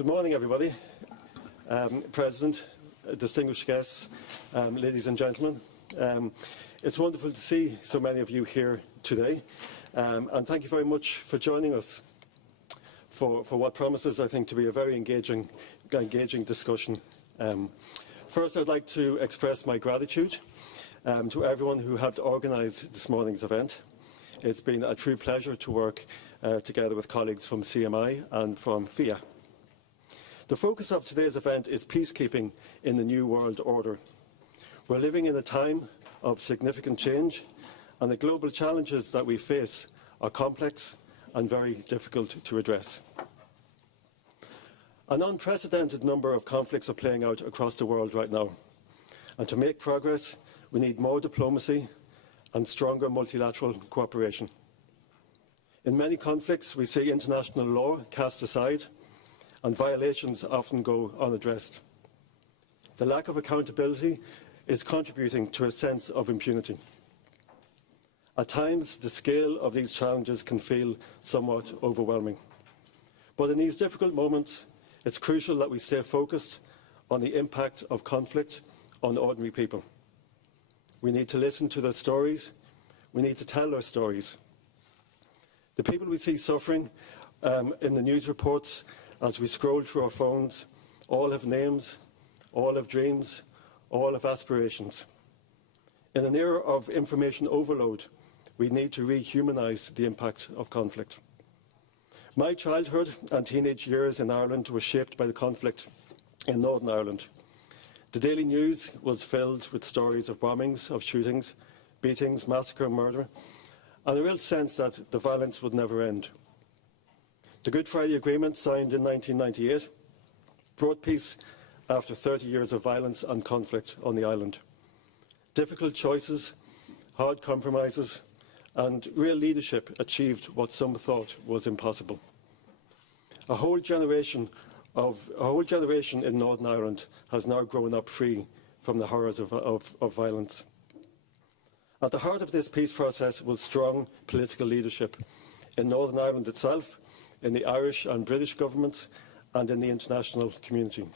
Good morning, everybody. President, distinguished guests, ladies and gentlemen. It's wonderful to see so many of you here today, and thank you very much for joining us for what promises, I think, to be a very engaging discussion. First, I'd like to express my gratitude to everyone who helped organise this morning's event. It's been a true pleasure to work together with colleagues from CMI and from FIA. The focus of today's event is peacekeeping in the new world order. We're living in a time of significant change, and the global challenges that we face are complex and very difficult to address. An unprecedented number of conflicts are playing out across the world right now, and to make progress, we need more diplomacy and stronger multilateral cooperation. In many conflicts, we see international law cast aside, and violations often go unaddressed. The lack of accountability is contributing to a sense of impunity. At times, the scale of these challenges can feel somewhat overwhelming. But in these difficult moments, it's crucial that we stay focused on the impact of conflict on ordinary people. We need to listen to their stories. We need to tell their stories. The people we see suffering in the news reports as we scroll through our phones all have names, all have dreams, all have aspirations. In an era of information overload, we need to rehumanise the impact of conflict. My childhood and teenage years in Ireland were shaped by the conflict in Northern Ireland. The daily news was filled with stories of bombings, of shootings, beatings, massacre and murder, and a real sense that the violence would never end. The Good Friday Agreement, signed in 1998, brought peace after 30 years of violence and conflict on the island. Difficult choices, hard compromises, and real leadership achieved what some thought was impossible. A whole generation in Northern Ireland has now grown up free from the horrors of violence. At the heart of this peace process was strong political leadership in Northern Ireland itself, in the Irish and British governments, and in the international community.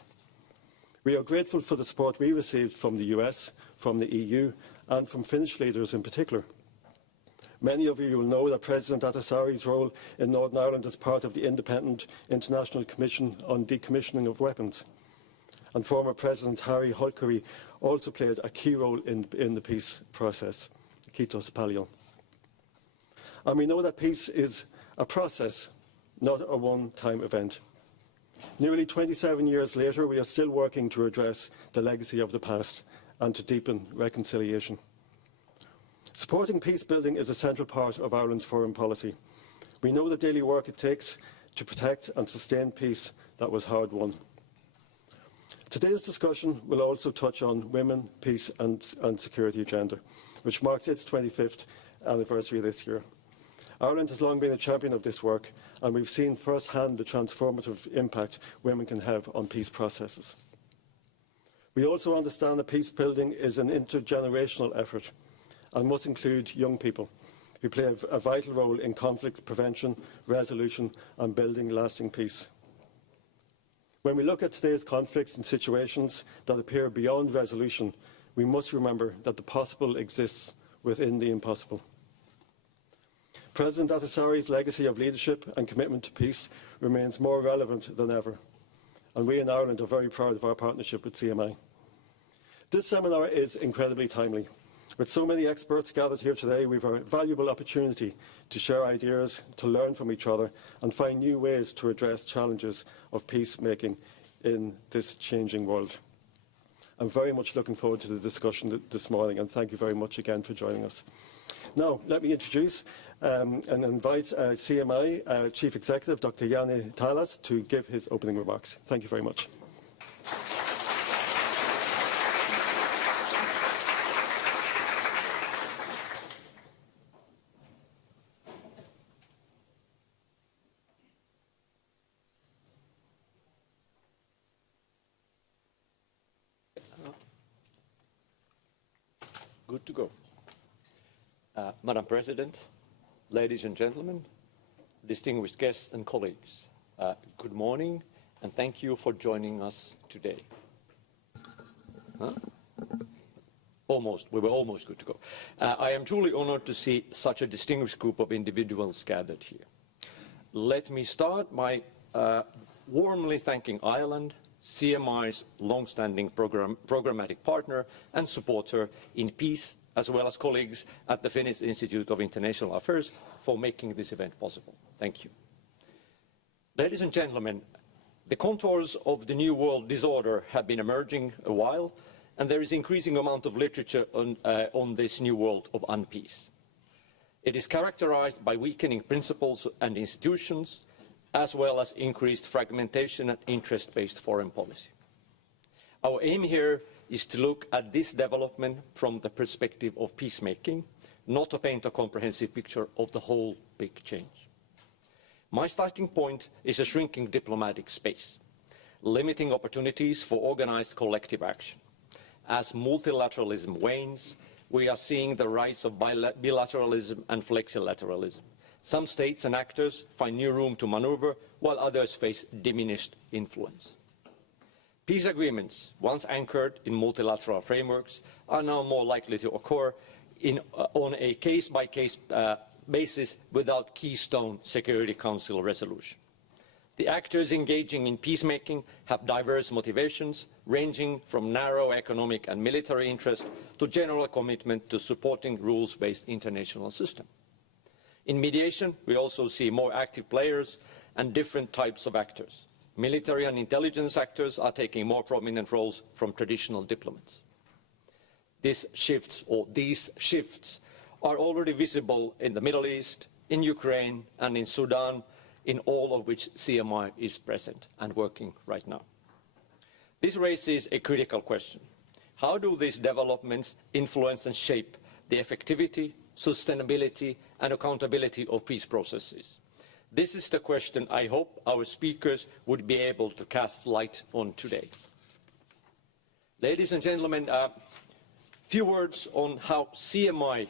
We are grateful for the support we received from the US, from the EU, and from Finnish leaders in particular. Many of you will know that President Ahtisaari's role in Northern Ireland is part of the Independent International Commission on Decommissioning of Weapons. And former President Harry Hulkery also played a key role in the peace process. Kiitos paljon. And we know that peace is a process, not a one-time event. Nearly 27 years later, we are still working to address the legacy of the past and to deepen reconciliation. Supporting peace building is a central part of Ireland's foreign policy. We know the daily work it takes to protect and sustain peace that was hard won. Today's discussion will also touch on Women, Peace and Security Agenda, which marks its 25th anniversary this year. Ireland has long been a champion of this work, and we've seen firsthand the transformative impact women can have on peace processes. We also understand that peace building is an intergenerational effort and must include young people who play a vital role in conflict prevention, resolution and building lasting peace. When we look at today's conflicts and situations that appear beyond resolution, we must remember that the possible exists within the impossible. President Ahtisaari's legacy of leadership and commitment to peace remains more relevant than ever, and we in Ireland are very proud of our partnership with CMI. This seminar is incredibly timely. With so many experts gathered here today, we have a valuable opportunity to share ideas, to learn from each other, and find new ways to address challenges of peacemaking in this changing world. I'm very much looking forward to the discussion this morning, and thank you very much again for joining us. Now, let me introduce and invite CMI Chief Executive, Dr. Janne Talas, to give his opening remarks. Thank you very much. Good to go. Madam President, ladies and gentlemen, distinguished guests and colleagues, good morning and thank you for joining us today. We were almost good to go. I am truly honored to see such a distinguished group of individuals gathered here. Let me start by warmly thanking Ireland, CMI's long-standing programmatic partner and supporter in peace, as well as colleagues at the Finnish Institute of International Affairs for making this event possible. Thank you. Ladies and gentlemen, the contours of the New World disorder have been emerging a while, and there is increasing amount of literature on this new world of unpeace. It is characterized by weakening principles and institutions, as well as increased fragmentation and interest-based foreign policy. Our aim here is to look at this development from the perspective of peacemaking, not to paint a comprehensive picture of the whole big change. My starting point is a shrinking diplomatic space, limiting opportunities for organized collective action. As multilateralism wanes, we are seeing the rise of bilateralism and flexilateralism. Some states and actors find new room to maneuver, while others face diminished influence. Peace agreements, once anchored in multilateral frameworks, are now more likely to occur on a case-by-case basis without keystone Security Council resolution. The actors engaging in peacemaking have diverse motivations, ranging from narrow economic and military interest to general commitment to supporting rules-based international system. In mediation, we also see more active players and different types of actors. Military and intelligence actors are taking more prominent roles from traditional diplomats. These shifts are already visible in the Middle East, in Ukraine, and in Sudan, in all of which CMI is present and working right now. This raises a critical question. How do these developments influence and shape the effectivity, sustainability, and accountability of peace processes? This is the question I hope our speakers would be able to cast light on today. Ladies and gentlemen, a few words on how CMI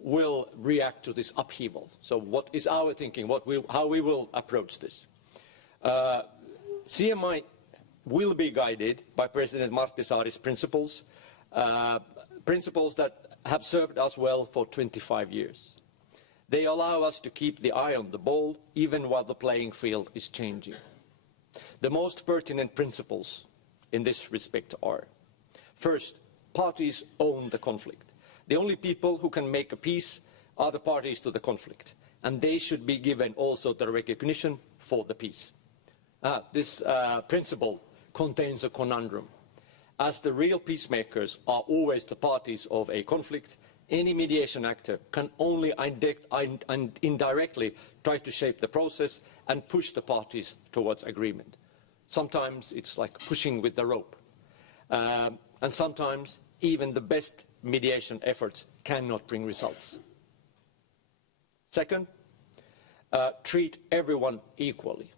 will react to this upheaval. So what is our thinking, how we will approach this? CMI will be guided by President Marttisaari's principles, principles that have served us well for 25 years. They allow us to keep the eye on the ball, even while the playing field is changing. The most pertinent principles in this respect are: first, parties own the conflict. The only people who can make a peace are the parties to the conflict, and they should be given also the recognition for the peace. This principle contains a conundrum. As the real peacemakers are always the parties of a conflict, any mediation actor can only indirectly try to shape the process and push the parties towards agreement. Sometimes it's like pushing with the rope. And sometimes even the best mediation efforts cannot bring results. Second, treat everyone equally.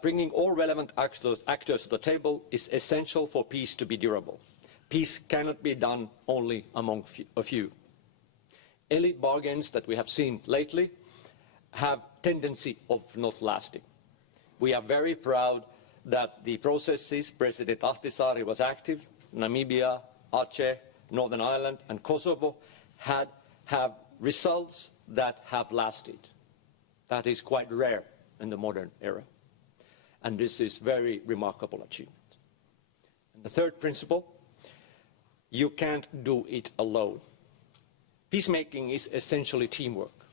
Bringing all relevant actors to the table is essential for peace to be durable. Peace cannot be done only among a few. Elite bargains that we have seen lately have tendency of not lasting. We are very proud that the processes President Ahtisaari was active, Namibia, Aceh, Northern Ireland and Kosovo have results that have lasted. That is quite rare in the modern era. And this is very remarkable achievement. And the third principle, you can't do it alone. Peacemaking is essentially teamwork.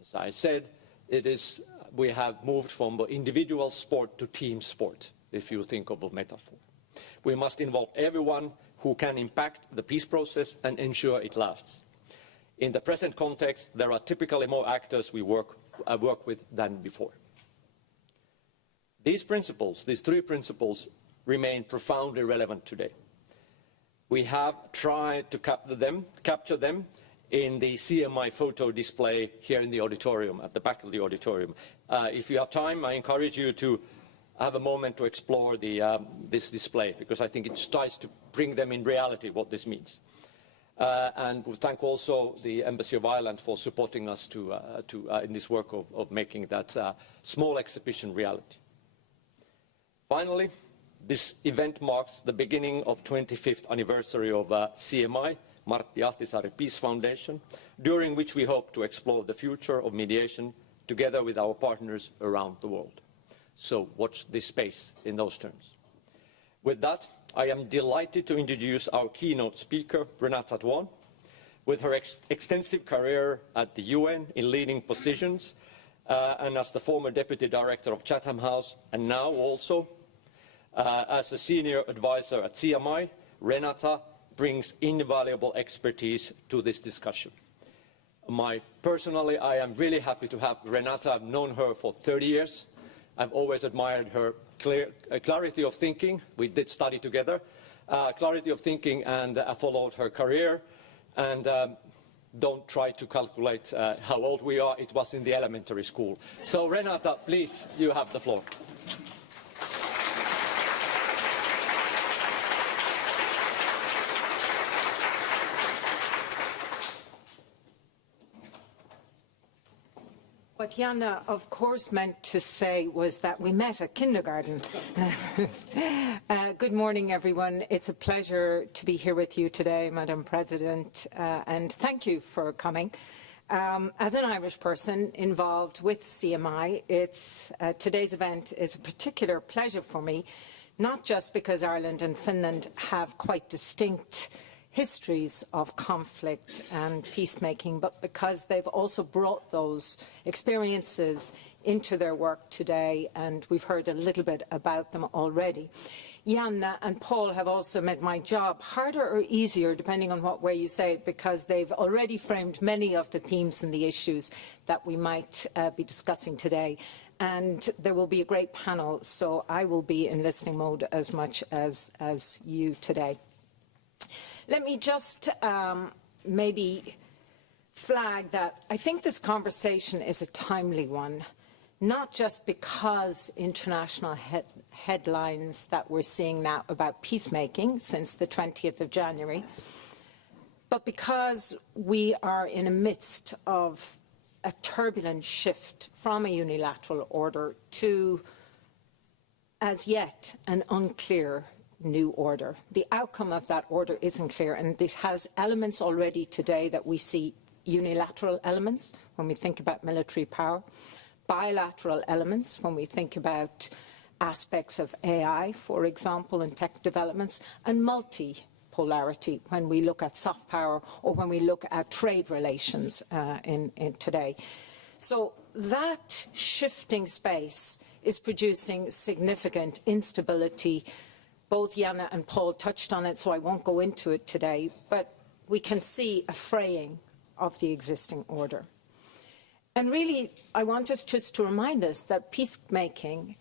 As I said, we have moved from individual sport to team sport, if you think of a metaphor. We must involve everyone who can impact the peace process and ensure it lasts. In the present context, there are typically more actors we work with than before. These three principles, remain profoundly relevant today. We have tried to capture them in the CMI photo display here in the auditorium, at the back of the auditorium. If you have time, I encourage you to have a moment to explore this display, because I think it tries to bring them in reality what this means. And we thank also the Embassy of Ireland for supporting us in this work of making that small exhibition reality. Finally, this event marks the beginning of 25th anniversary of CMI, Martti Ahtisaari Peace Foundation, during which we hope to explore the future of mediation together with our partners around the world. So watch this space in those terms. With that, I am delighted to introduce our keynote speaker, Renata Tuon. With her extensive career at the UN in leading positions and as the former Deputy Director of Chatham House, and now also as a Senior Advisor at CMI, Renata brings invaluable expertise to this discussion. Personally, I am really happy to have Renata. I've known her for 30 years. I've always admired her clarity of thinking. We did study together, clarity of thinking, and I followed her career. And don't try to calculate how old we are. It was in the elementary school. So Renata, please, you have the floor. What Jana, of course, meant to say was that we met at kindergarten. Good morning, everyone. It's a pleasure to be here with you today, Madam President, and thank you for coming. As an Irish person involved with CMI, today's event is a particular pleasure for me, not just because Ireland and Finland have quite distinct histories of conflict and peacemaking, but because they've also brought those experiences into their work today, and we've heard a little bit about them already. Janne and Paul have also made my job harder or easier, depending on what way you say it, because they've already framed many of the themes and the issues that we might be discussing today. And there will be a great panel, so I will be in listening mode as much as you today. Let me just maybe flag that I think this conversation is a timely one, not just because international headlines that we're seeing now about peacemaking since the 20th of January, but because we are in the midst of a turbulent shift from a unilateral order to, as yet, an unclear new order. The outcome of that order isn't clear, and it has elements already today that we see unilateral elements when we think about military power, bilateral elements when we think about aspects of AI, for example, and tech developments, and multipolarity when we look at soft power or when we look at trade relations in today. So that shifting space is producing significant instability. Both Jana and Paul touched on it, so I won't go into it today, but we can see a fraying of the existing order. And really, I want us just to remind us that peacemaking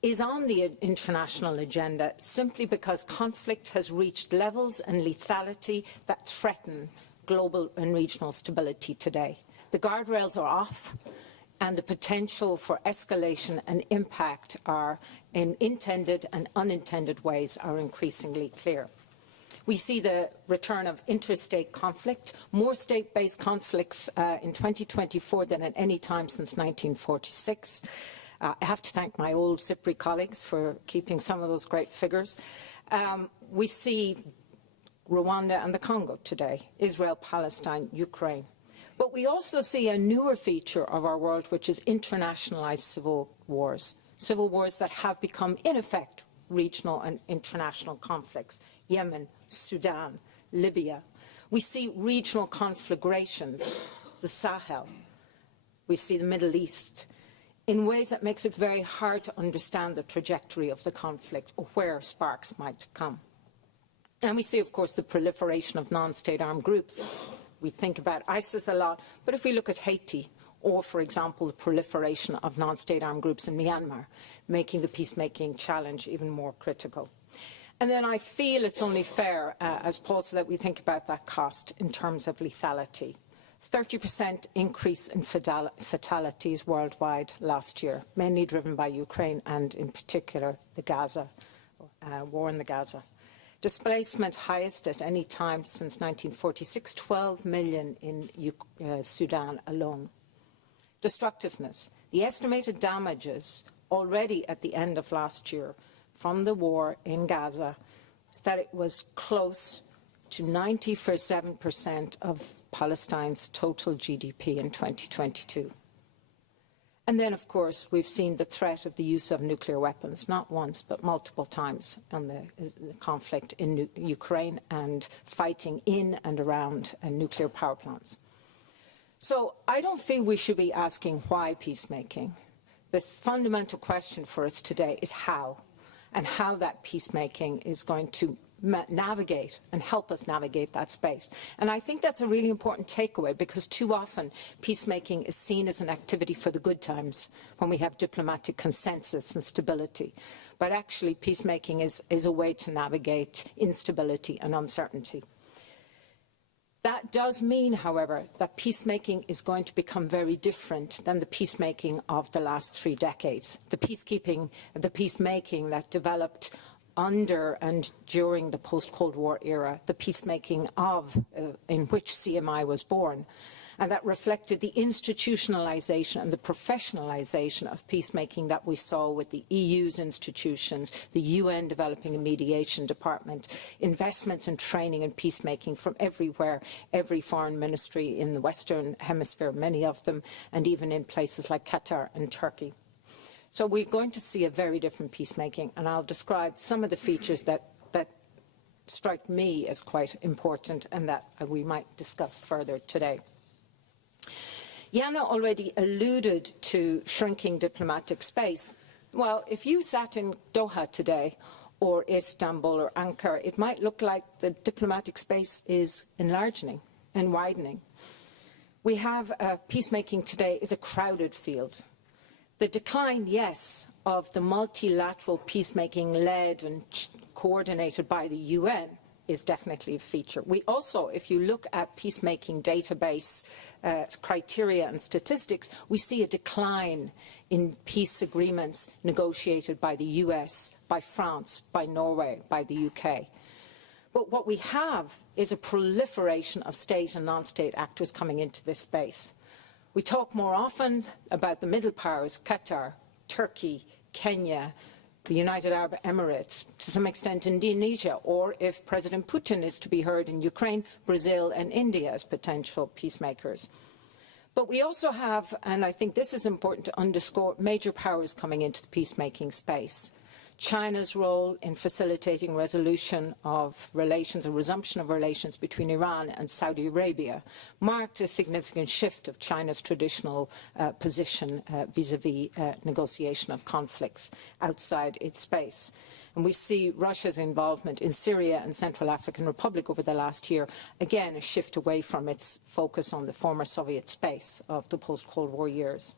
is on the international agenda simply because conflict has reached levels and lethality that threaten global and regional stability today. The guardrails are off, and the potential for escalation and impact are, in intended and unintended ways, are increasingly clear. We see the return of interstate conflict, more state-based conflicts in 2024 than at any time since 1946. I have to thank my old CIPRI colleagues for keeping some of those great figures. We see Rwanda and the Congo today, Israel, Palestine, Ukraine. But we also see a newer feature of our world, which is internationalized civil wars that have become, in effect, regional and international conflicts. Yemen, Sudan, Libya. We see regional conflagrations, the Sahel. We see the Middle East, in ways that makes it very hard to understand the trajectory of the conflict or where sparks might come. And we see, of course, the proliferation of non-state armed groups. We think about ISIS a lot, but if we look at Haiti, or, for example, the proliferation of non-state armed groups in Myanmar, making the peacemaking challenge even more critical. And then I feel it's only fair, as Paul said, that we think about that cost in terms of lethality. 30% increase in fatalities worldwide last year, mainly driven by Ukraine and, in particular, the Gaza, war in the Gaza. Displacement highest at any time since 1946, 12 million in Sudan alone. Destructiveness. The estimated damages already at the end of last year from the war in Gaza is that it was close to 97% of Palestine's total GDP in 2022. And then, of course, we've seen the threat of the use of nuclear weapons, not once, but multiple times on the conflict in Ukraine and fighting in and around nuclear power plants. So I don't feel we should be asking why peacemaking. The fundamental question for us today is how, and how that peacemaking is going to navigate and help us navigate that space. And I think that's a really important takeaway, because too often peacemaking is seen as an activity for the good times when we have diplomatic consensus and stability. But actually peacemaking is a way to navigate instability and uncertainty. That does mean, however, that peacemaking is going to become very different than the peacemaking of the last 3 decades. The peacemaking that developed under and during the post-Cold War era, the peacemaking in which CMI was born, and that reflected the institutionalization and the professionalization of peacemaking that we saw with the EU's institutions, the UN Developing and Mediation Department, investments in training and peacemaking from everywhere, every foreign ministry in the Western Hemisphere, many of them, and even in places like Qatar and Turkey. So we're going to see a very different peacemaking, and I'll describe some of the features that strike me as quite important and that we might discuss further today. Jana already alluded to shrinking diplomatic space. Well, if you sat in Doha today, or Istanbul or Ankara, it might look like the diplomatic space is enlarging and widening. We have peacemaking today is a crowded field. The decline, yes, of the multilateral peacemaking led and coordinated by the UN is definitely a feature. We also, if you look at peacemaking database criteria and statistics, we see a decline in peace agreements negotiated by the US, by France, by Norway, by the UK. But what we have is a proliferation of state and non-state actors coming into this space. We talk more often about the middle powers, Qatar, Turkey, Kenya, the United Arab Emirates, to some extent Indonesia, or if President Putin is to be heard in Ukraine, Brazil and India as potential peacemakers. But we also have, and I think this is important to underscore, major powers coming into the peacemaking space. China's role in facilitating resolution of relations, or resumption of relations between Iran and Saudi Arabia, marked a significant shift of China's traditional position vis-à-vis negotiation of conflicts outside its space. And we see Russia's involvement in Syria and Central African Republic over the last year, again a shift away from its focus on the former Soviet space of the post-Cold War years.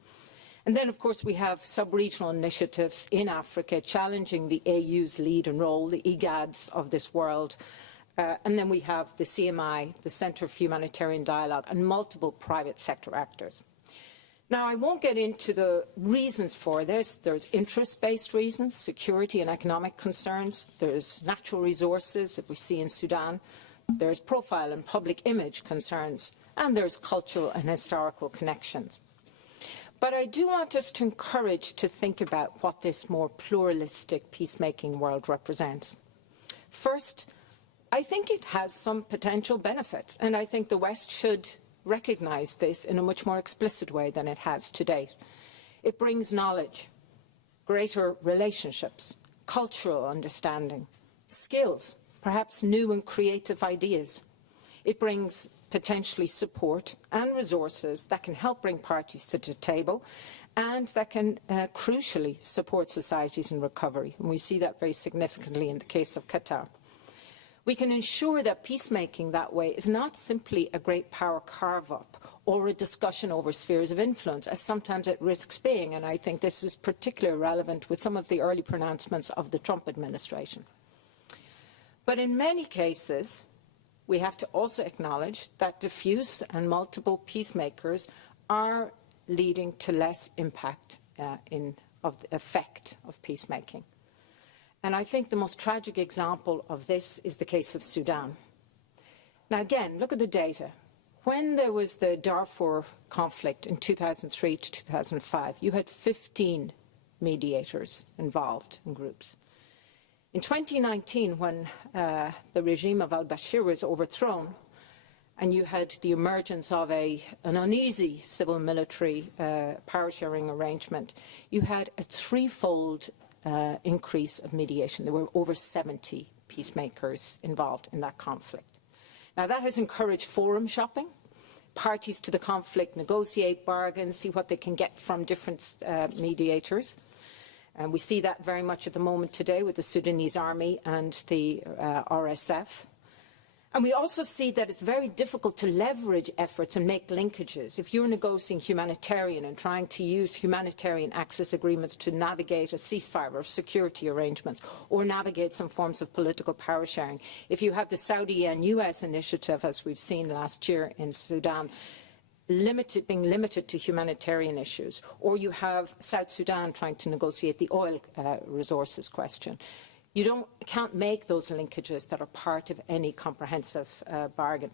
And then, of course, we have sub-regional initiatives in Africa challenging the AU's lead and role, the IGADs of this world. And then we have the CMI, the Centre for Humanitarian Dialogue, and multiple private sector actors. Now, I won't get into the reasons for this. There's interest-based reasons, security and economic concerns. There's natural resources, that we see in Sudan. There's profile and public image concerns. And there's cultural and historical connections. But I do want us to encourage to think about what this more pluralistic peacemaking world represents. First, I think it has some potential benefits, and I think the West should recognize this in a much more explicit way than it has to date. It brings knowledge, greater relationships, cultural understanding, skills, perhaps new and creative ideas. It brings potentially support and resources that can help bring parties to the table and that can crucially support societies in recovery. And we see that very significantly in the case of Qatar. We can ensure that peacemaking that way is not simply a great power carve-up or a discussion over spheres of influence, as sometimes it risks being, and I think this is particularly relevant with some of the early pronouncements of the Trump administration. But in many cases, we have to also acknowledge that diffuse and multiple peacemakers are leading to less impact of the effect of peacemaking. And I think the most tragic example of this is the case of Sudan. Now again, look at the data. When there was the Darfur conflict in 2003 to 2005, you had 15 mediators involved in groups. In 2019, when the regime of al-Bashir was overthrown, and you had the emergence of an uneasy civil-military power-sharing arrangement, you had a threefold increase of mediation. There were over 70 peacemakers involved in that conflict. Now, that has encouraged forum shopping. Parties to the conflict negotiate, bargain, see what they can get from different mediators. And we see that very much at the moment today with the Sudanese army and the RSF. And we also see that it's very difficult to leverage efforts and make linkages. If you're negotiating humanitarian and trying to use humanitarian access agreements to navigate a ceasefire or security arrangements, or navigate some forms of political power sharing, if you have the Saudi and US initiative, as we've seen last year in Sudan, being limited to humanitarian issues, or you have South Sudan trying to negotiate the oil resources question, you can't make those linkages that are part of any comprehensive bargain.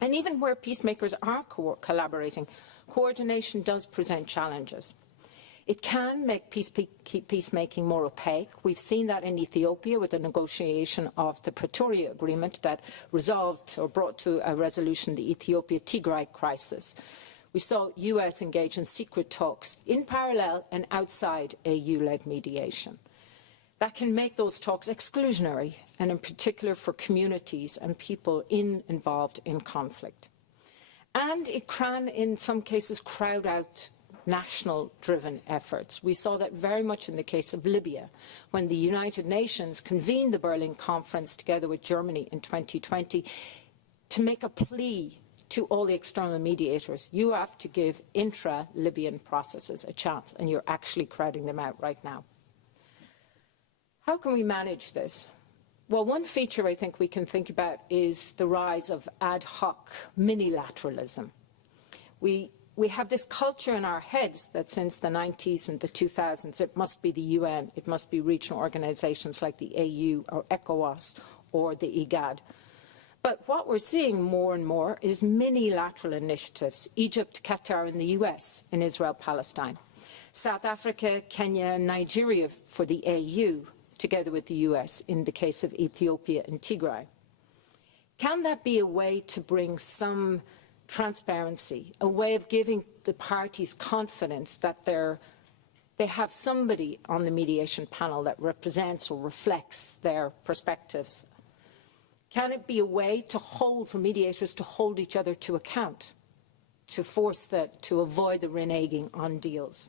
And even where peacemakers are collaborating, coordination does present challenges. It can make peacemaking more opaque. We've seen that in Ethiopia with the negotiation of the Pretoria Agreement that resolved or brought to a resolution the Ethiopia-Tigray crisis. We saw US engage in secret talks in parallel and outside AU-led mediation. That can make those talks exclusionary, and in particular for communities and people involved in conflict. And it can, in some cases, crowd out national-driven efforts. We saw that very much in the case of Libya, when the United Nations convened the Berlin Conference together with Germany in 2020 to make a plea to all the external mediators. You have to give intra-Libyan processes a chance, and you're actually crowding them out right now. How can we manage this? Well, one feature I think we can think about is the rise of ad hoc minilateralism. We have this culture in our heads that since the 90s and the 2000s, it must be the UN, it must be regional organizations like the AU or ECOWAS or the IGAD. But what we're seeing more and more is minilateral initiatives, Egypt, Qatar, and the US in Israel-Palestine, South Africa, Kenya, and Nigeria for the AU, together with the US in the case of Ethiopia and Tigray. Can that be a way to bring some transparency, a way of giving the parties confidence that they have somebody on the mediation panel that represents or reflects their perspectives? Can it be a way for mediators to hold each other to account, to avoid the reneging on deals?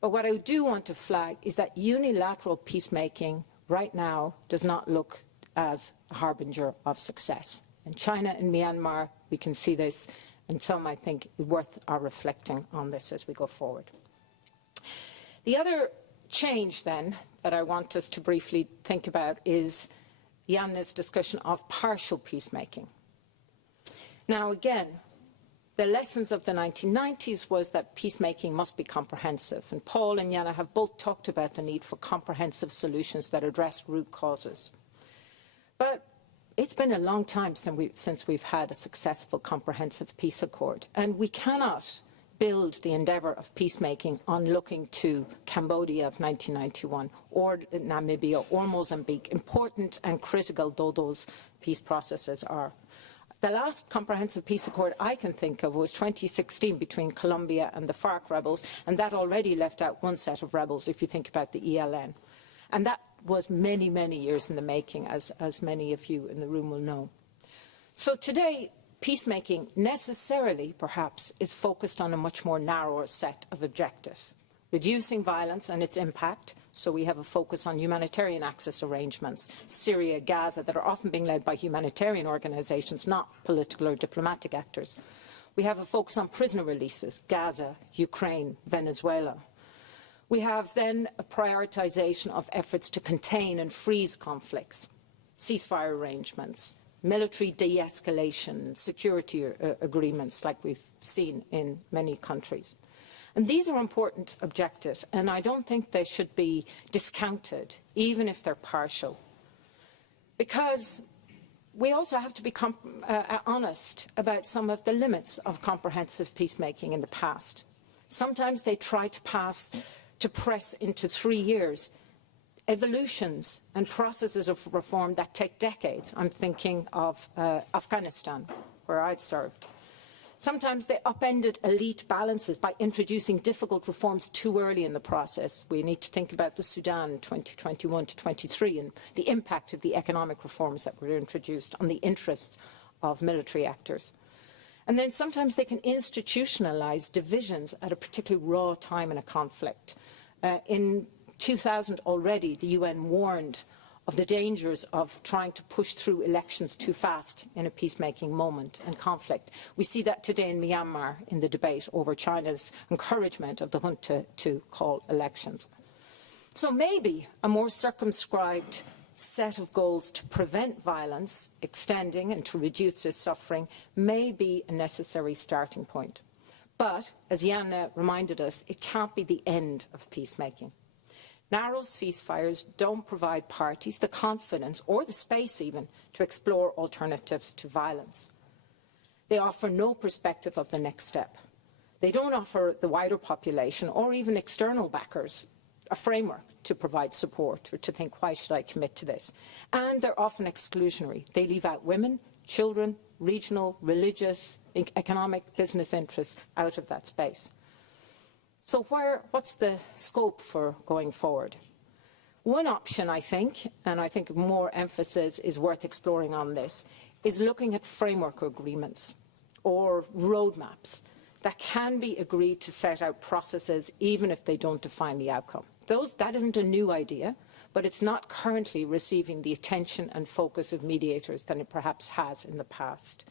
But what I do want to flag is that unilateral peacemaking right now does not look as a harbinger of success. In China and Myanmar, we can see this, and some, I think, worth our reflecting on this as we go forward. The other change, then, that I want us to briefly think about is Janne's discussion of partial peacemaking. Now, again, the lessons of the 1990s was that peacemaking must be comprehensive, and Paul and Janne have both talked about the need for comprehensive solutions that address root causes. But it's been a long time since we've had a successful comprehensive peace accord, and we cannot build the endeavour of peacemaking on looking to Cambodia of 1991 or Namibia or Mozambique, important and critical though those peace processes are. The last comprehensive peace accord I can think of was 2016 between Colombia and the FARC rebels, and that already left out one set of rebels if you think about the ELN. And that was many, many years in the making, as many of you in the room will know. So today, peacemaking necessarily, perhaps, is focused on a much more narrower set of objectives. Reducing violence and its impact, so we have a focus on humanitarian access arrangements, Syria, Gaza, that are often being led by humanitarian organizations, not political or diplomatic actors. We have a focus on prisoner releases, Gaza, Ukraine, Venezuela. We have then a prioritization of efforts to contain and freeze conflicts, ceasefire arrangements, military de-escalation, security agreements like we've seen in many countries. And these are important objectives, and I don't think they should be discounted, even if they're partial. Because we also have to be honest about some of the limits of comprehensive peacemaking in the past. Sometimes they try to press into 3 years, evolutions and processes of reform that take decades. I'm thinking of Afghanistan, where I'd served. Sometimes they upended elite balances by introducing difficult reforms too early in the process. We need to think about the Sudan 2021 to 23 and the impact of the economic reforms that were introduced on the interests of military actors. And then sometimes they can institutionalize divisions at a particularly raw time in a conflict. In 2000 already, the UN warned of the dangers of trying to push through elections too fast in a peacemaking moment and conflict. We see that today in Myanmar in the debate over China's encouragement of the junta to call elections. So maybe a more circumscribed set of goals to prevent violence extending and to reduce its suffering may be a necessary starting point. But, as Jan reminded us, it can't be the end of peacemaking. Narrow ceasefires don't provide parties the confidence or the space even to explore alternatives to violence. They offer no perspective of the next step. They don't offer the wider population or even external backers a framework to provide support or to think, why should I commit to this? And they're often exclusionary. They leave out women, children, regional, religious, economic, business interests out of that space. So what's the scope for going forward? One option, I think, and I think more emphasis is worth exploring on this, is looking at framework agreements or roadmaps that can be agreed to set out processes even if they don't define the outcome. That isn't a new idea, but it's not currently receiving the attention and focus of mediators than it perhaps has in the past.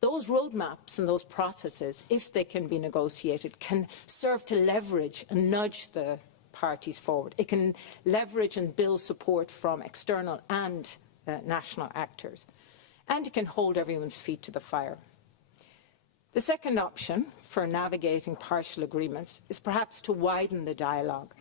Those roadmaps and those processes, if they can be negotiated, can serve to leverage and nudge the parties forward. It can leverage and build support from external and national actors. And it can hold everyone's feet to the fire. The second option for navigating partial agreements is perhaps to widen the dialogue,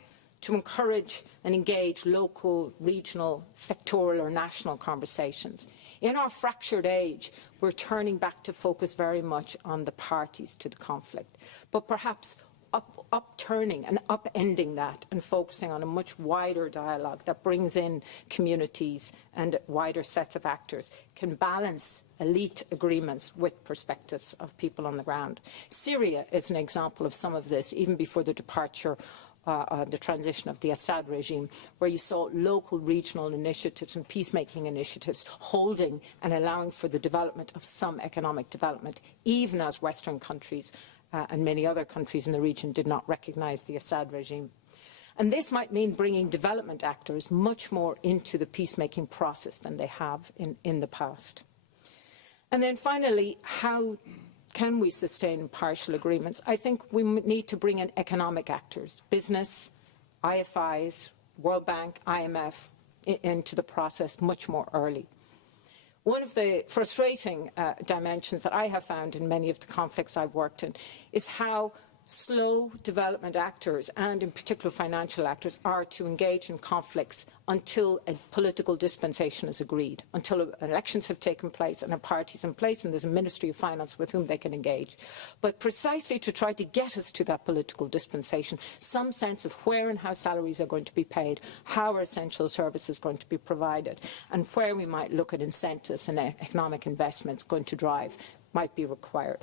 to encourage and engage local, regional, sectoral or national conversations. In our fractured age, we're turning back to focus very much on the parties to the conflict, but perhaps upturning and upending that and focusing on a much wider dialogue that brings in communities and wider sets of actors, can balance elite agreements with perspectives of people on the ground. Syria is an example of some of this, even before the departure the transition of the Assad regime, where you saw local regional initiatives and peacemaking initiatives holding and allowing for the development of some economic development, even as Western countries and many other countries in the region did not recognise the Assad regime. And this might mean bringing development actors much more into the peacemaking process than they have in the past. And then finally, how can we sustain partial agreements? I think we need to bring in economic actors, business, IFIs, World Bank, IMF, into the process much more early. One of the frustrating dimensions that I have found in many of the conflicts I've worked in is how slow development actors, and in particular financial actors, are to engage in conflicts until a political dispensation is agreed, until elections have taken place and a party's in place and there's a Ministry of Finance with whom they can engage. But precisely to try to get us to that political dispensation, some sense of where and how salaries are going to be paid, how are essential services going to be provided, and where we might look at incentives and economic investments going to drive might be required.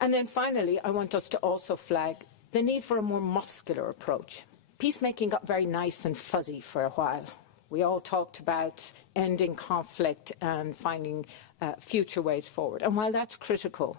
And then finally, I want us to also flag the need for a more muscular approach. Peacemaking got very nice and fuzzy for a while. We all talked about ending conflict and finding future ways forward. And while that's critical,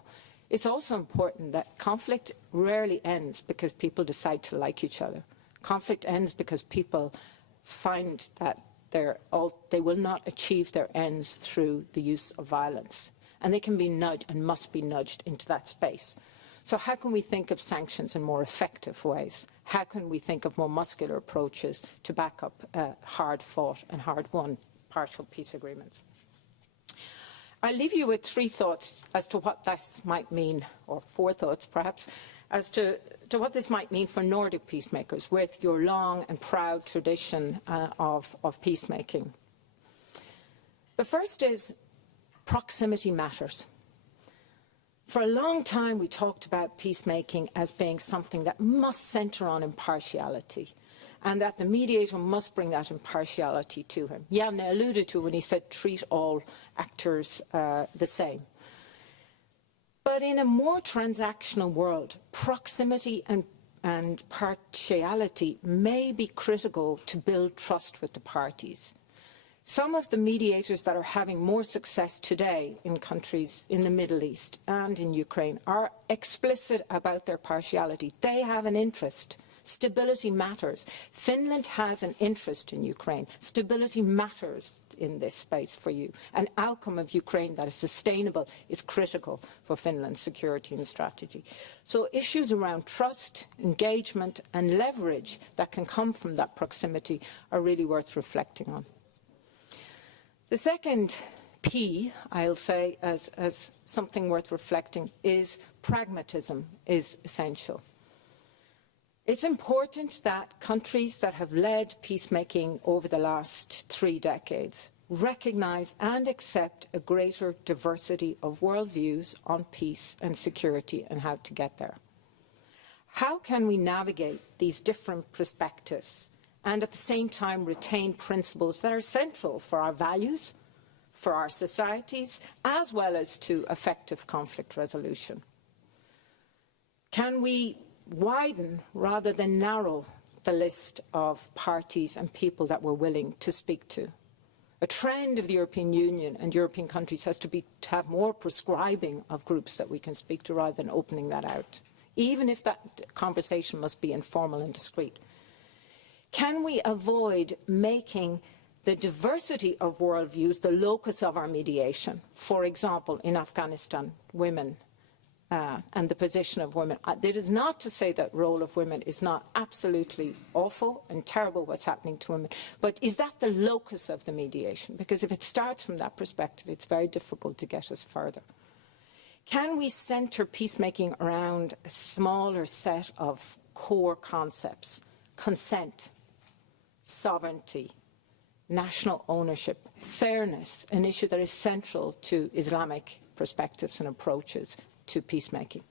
it's also important that conflict rarely ends because people decide to like each other. Conflict ends because people find that they will not achieve their ends through the use of violence. And they can be nudged and must be nudged into that space. So how can we think of sanctions in more effective ways? How can we think of more muscular approaches to back up hard-fought and hard-won partial peace agreements? I'll leave you with 3 thoughts as to what this might mean, or 4 thoughts perhaps, as to what this might mean for Nordic peacemakers with your long and proud tradition of peacemaking. The first is proximity matters. For a long time, we talked about peacemaking as being something that must centre on impartiality and that the mediator must bring that impartiality to him. Jan alluded to when he said treat all actors the same. But in a more transactional world, proximity and partiality may be critical to build trust with the parties. Some of the mediators that are having more success today in countries in the Middle East and in Ukraine are explicit about their partiality. They have an interest. Stability matters. Finland has an interest in Ukraine. Stability matters in this space for you. An outcome of Ukraine that is sustainable is critical for Finland's security and strategy. So issues around trust, engagement and leverage that can come from that proximity are really worth reflecting on. The second P, I'll say, as something worth reflecting, is pragmatism is essential. It's important that countries that have led peacemaking over the last 3 decades recognise and accept a greater diversity of worldviews on peace and security and how to get there. How can we navigate these different perspectives and at the same time retain principles that are central for our values, for our societies, as well as to effective conflict resolution? Can we widen rather than narrow the list of parties and people that we're willing to speak to? A trend of the European Union and European countries has to be to have more prescribing of groups that we can speak to rather than opening that out, even if that conversation must be informal and discreet. Can we avoid making the diversity of worldviews the locus of our mediation? For example, in Afghanistan, women and the position of women. That is not to say that the role of women is not absolutely awful and terrible what's happening to women, but is that the locus of the mediation? Because if it starts from that perspective, it's very difficult to get us further. Can we centre peacemaking around a smaller set of core concepts? Consent, sovereignty, national ownership, fairness, an issue that is central to Islamic perspectives and approaches to peacemaking.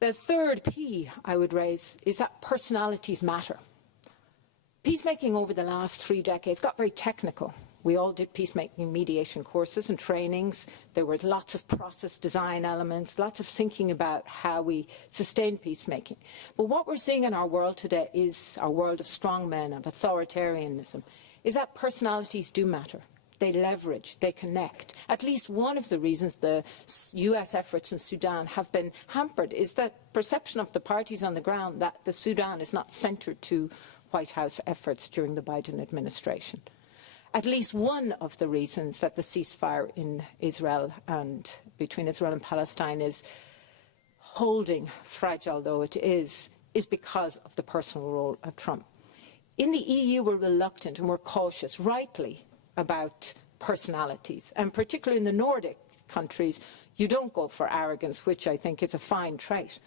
The third P I would raise is that personalities matter. Peacemaking over the last 3 decades got very technical. We all did peacemaking mediation courses and trainings. There were lots of process design elements, lots of thinking about how we sustain peacemaking. But what we're seeing in our world today is our world of strongmen, of authoritarianism, is that personalities do matter. They leverage, they connect. At least one of the reasons the US efforts in Sudan have been hampered is that perception of the parties on the ground that the Sudan is not centred to White House efforts during the Biden administration. At least one of the reasons that the ceasefire in Israel and between Israel and Palestine is holding, fragile though it is because of the personal role of Trump. In the EU, we're reluctant and we're cautious, rightly, about personalities. And particularly in the Nordic countries, you don't go for arrogance, which I think is a fine trait.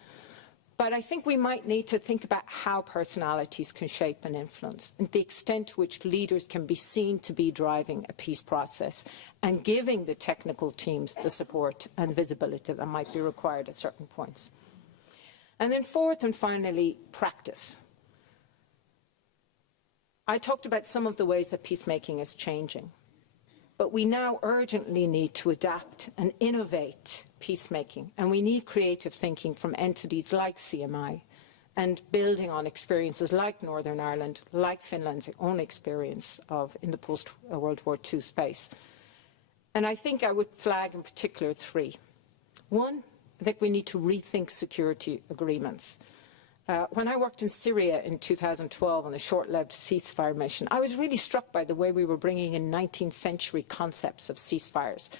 But I think we might need to think about how personalities can shape and influence, and the extent to which leaders can be seen to be driving a peace process and giving the technical teams the support and visibility that might be required at certain points. And then fourth and finally, practice. I talked about some of the ways that peacemaking is changing, but we now urgently need to adapt and innovate peacemaking, and we need creative thinking from entities like CMI and building on experiences like Northern Ireland, like Finland's own experience in the post-World War II space. And I think I would flag in particular 3. 1, I think we need to rethink security agreements. When I worked in Syria in 2012 on a short-lived ceasefire mission, I was really struck by the way we were bringing in 19th century concepts of ceasefires.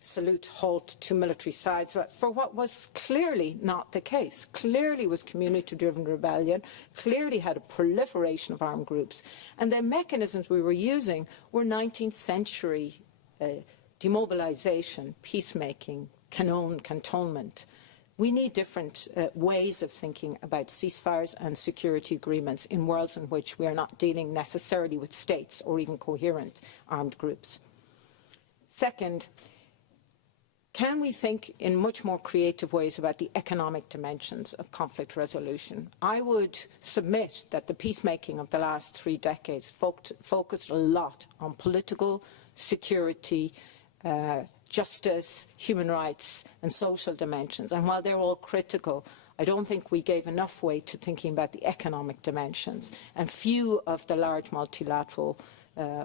Salute, halt, 2 military sides, for what was clearly not the case. Clearly was community-driven rebellion, clearly had a proliferation of armed groups. And the mechanisms we were using were 19th century demobilization, peacemaking, cantonment. We need different ways of thinking about ceasefires and security agreements in worlds in which we are not dealing necessarily with states or even coherent armed groups. Second, can we think in much more creative ways about the economic dimensions of conflict resolution? I would submit that the peacemaking of the last 3 decades focused a lot on political, security, justice, human rights and social dimensions. And while they're all critical, I don't think we gave enough weight to thinking about the economic dimensions. And few of the large multilateral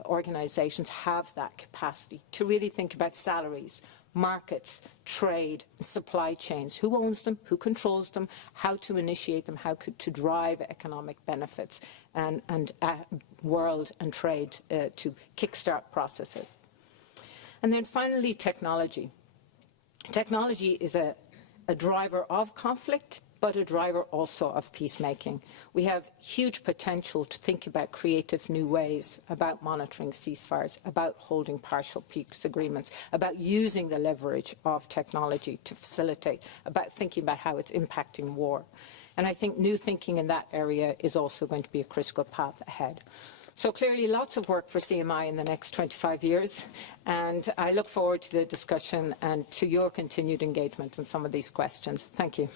organisations have that capacity to really think about salaries, markets, trade, supply chains, who owns them, who controls them, how to initiate them, how to drive economic benefits and world and trade to kickstart processes. And then finally, technology. Technology is a driver of conflict, but a driver also of peacemaking. We have huge potential to think about creative new ways, about monitoring ceasefires, about holding partial peace agreements, about using the leverage of technology to facilitate, about thinking about how it's impacting war. And I think new thinking in that area is also going to be a critical path ahead. So clearly lots of work for CMI in the next 25 years, and I look forward to the discussion and to your continued engagement on some of these questions. Thank you.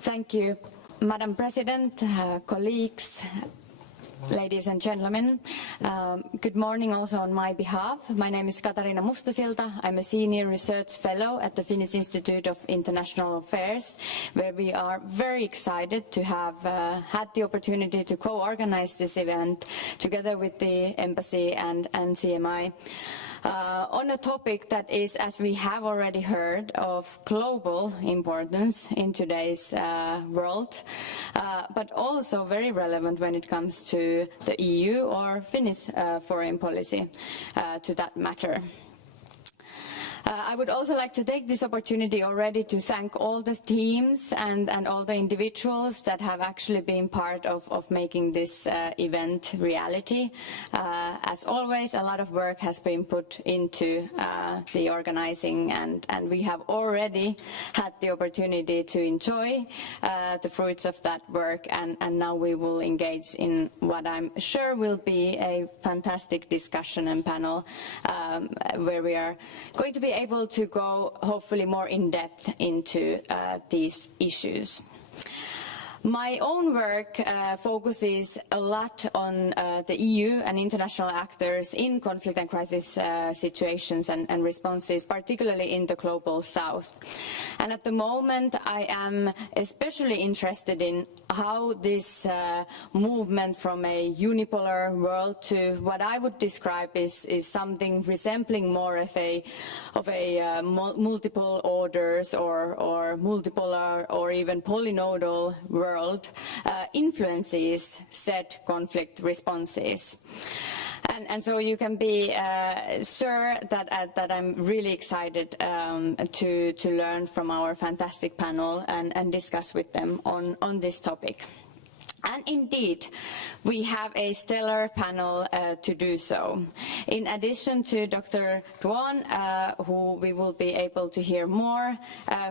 Thank you, Madam President, colleagues, ladies and gentlemen. Good morning also on my behalf. My name is Katariina Mustasilta. I'm a senior research fellow at the Finnish Institute of International Affairs, where we are very excited to have had the opportunity to co-organize this event together with the Embassy and CMI. On a topic that is, as we have already heard, of global importance in today's world, but also very relevant when it comes to the EU or Finnish foreign policy, to that matter. I would also like to take this opportunity already to thank all the teams and all the individuals that have actually been part of making this event reality. As always, a lot of work has been put into the organizing, and we have already had the opportunity to enjoy the fruits of that work, and now we will engage in what I'm sure will be a fantastic discussion and panel where we are going to be able to go hopefully more in depth into these issues. My own work focuses a lot on the EU and international actors in conflict and crisis situations and responses, particularly in the global south. And at the moment, I am especially interested in how this movement from a unipolar world to what I would describe is something resembling more of a multiple orders or multipolar or even polynodal world influences said conflict responses. And so you can be sure that I'm really excited to learn from our fantastic panel and discuss with them on this topic. And indeed, we have a stellar panel to do so. In addition to Dr. Duan, who we will be able to hear more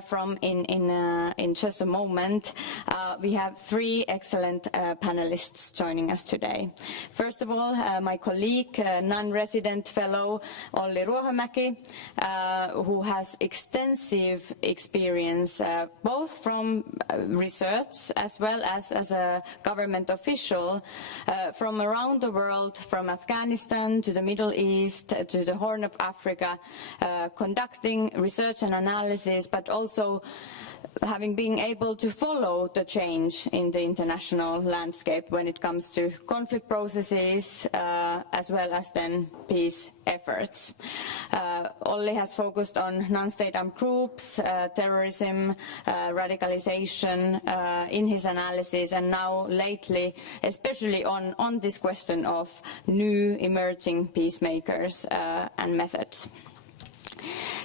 from in just a moment, we have 3 excellent panelists joining us today. First of all, my colleague, non-resident fellow Olli Ruohomäki, who has extensive experience both from research as well as a government official from around the world, from Afghanistan to the Middle East to the Horn of Africa, conducting research and analysis, but also having been able to follow the change in the international landscape when it comes to conflict processes as well as then peace efforts. Olli has focused on non-state armed groups, terrorism, radicalization in his analysis, and now lately especially on this question of new emerging peacemakers and methods.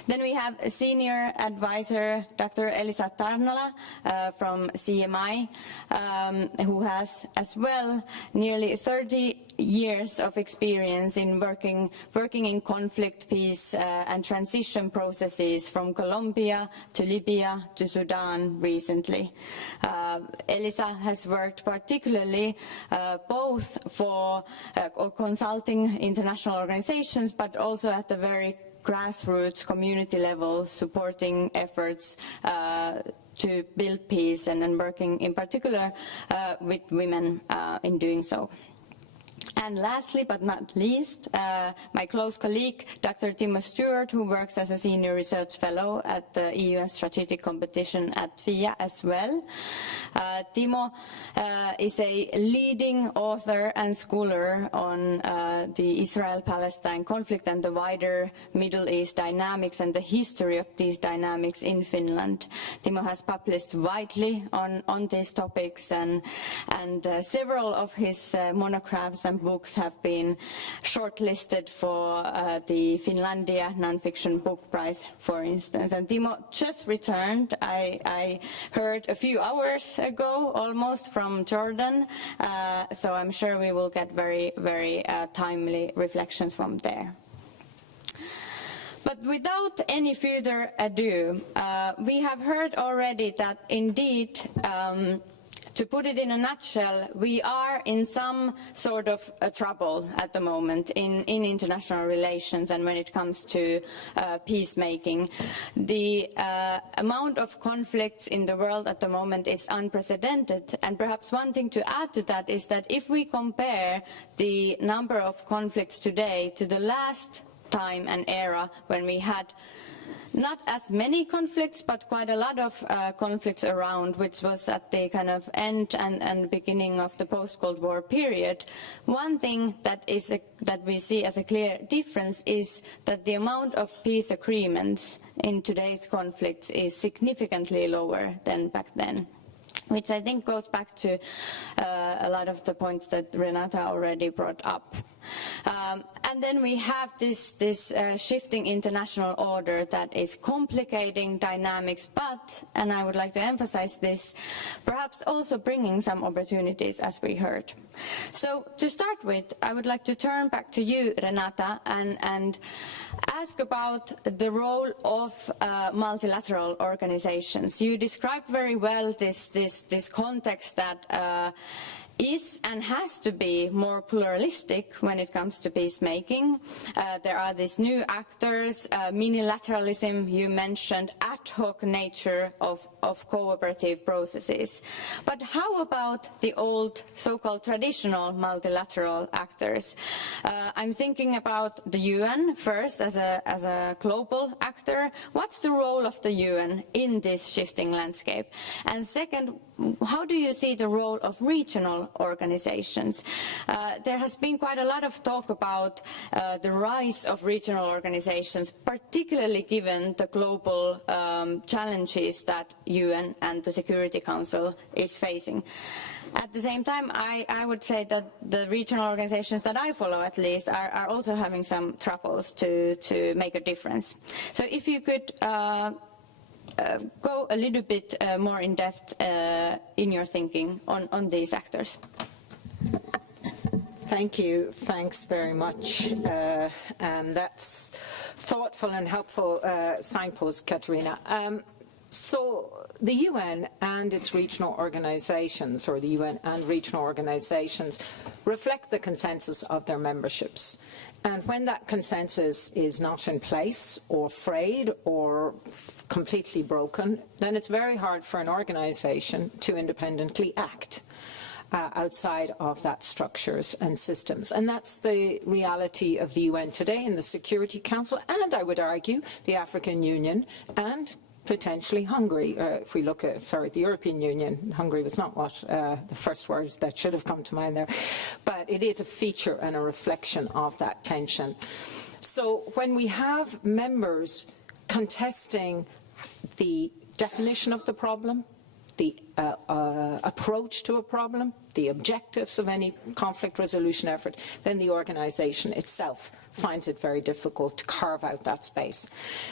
Then we have a senior advisor, Dr. Elisa Tarnala from CMI, who has as well nearly 30 years of experience in working in conflict, peace and transition processes from Colombia to Libya to Sudan recently. Elisa has worked particularly both for consulting international organizations, but also at the very grassroots community level, supporting efforts to build peace and then working in particular with women in doing so. And lastly, but not least, my close colleague, Dr. Timo Stewart, who works as a senior research fellow at the EU and Strategic Competition at FIA as well. Timo is a leading author and scholar on the Israel-Palestine conflict and the wider Middle East dynamics and the history of these dynamics in Finland. Timo has published widely on these topics, and several of his monographs and books have been shortlisted for the Finlandia Nonfiction Book Prize, for instance. And Timo just returned, I heard a few hours ago almost, from Jordan, so I'm sure we will get very, very timely reflections from there. But without any further ado, we have heard already that indeed, to put it in a nutshell, we are in some sort of trouble at the moment in international relations and when it comes to peacemaking. The amount of conflicts in the world at the moment is unprecedented, and perhaps one thing to add to that is that if we compare the number of conflicts today to the last time and era when we had not as many conflicts, but quite a lot of conflicts around, which was at the kind of end and beginning of the post-Cold War period. One thing that we see as a clear difference is that the amount of peace agreements in today's conflicts is significantly lower than back then, which I think goes back to a lot of the points that Renata already brought up. And then we have this shifting international order that is complicating dynamics, but, and I would like to emphasize this, perhaps also bringing some opportunities, as we heard. So to start with, I would like to turn back to you, Renata, and ask about the role of multilateral organizations. You described very well this context that is and has to be more pluralistic when it comes to peacemaking. There are these new actors, minilateralism, you mentioned, ad hoc nature of cooperative processes. But how about the old so-called traditional multilateral actors? I'm thinking about the UN first as a global actor. What's the role of the UN in this shifting landscape? And second, how do you see the role of regional organizations? There has been quite a lot of talk about the rise of regional organizations, particularly given the global challenges that UN and the Security Council is facing. At the same time, I would say that the regional organizations that I follow, at least, are also having some troubles to make a difference. So if you could go a little bit more in depth in your thinking on these actors. Thank you. Thanks very much. And that's thoughtful and helpful signpost, Katarina. So the UN and its regional organizations, or the UN and regional organizations, reflect the consensus of their memberships. And when that consensus is not in place or frayed or completely broken, then it's very hard for an organization to independently act. outside of that structures and systems. And that's the reality of the UN today in the Security Council, and I would argue the African Union and potentially Hungary. If we look at, the European Union, Hungary was not what the first word that should have come to mind there, but it is a feature and a reflection of that tension. So when we have members contesting the definition of the problem, the approach to a problem, the objectives of any conflict resolution effort, then the organisation itself finds it very difficult to carve out that space.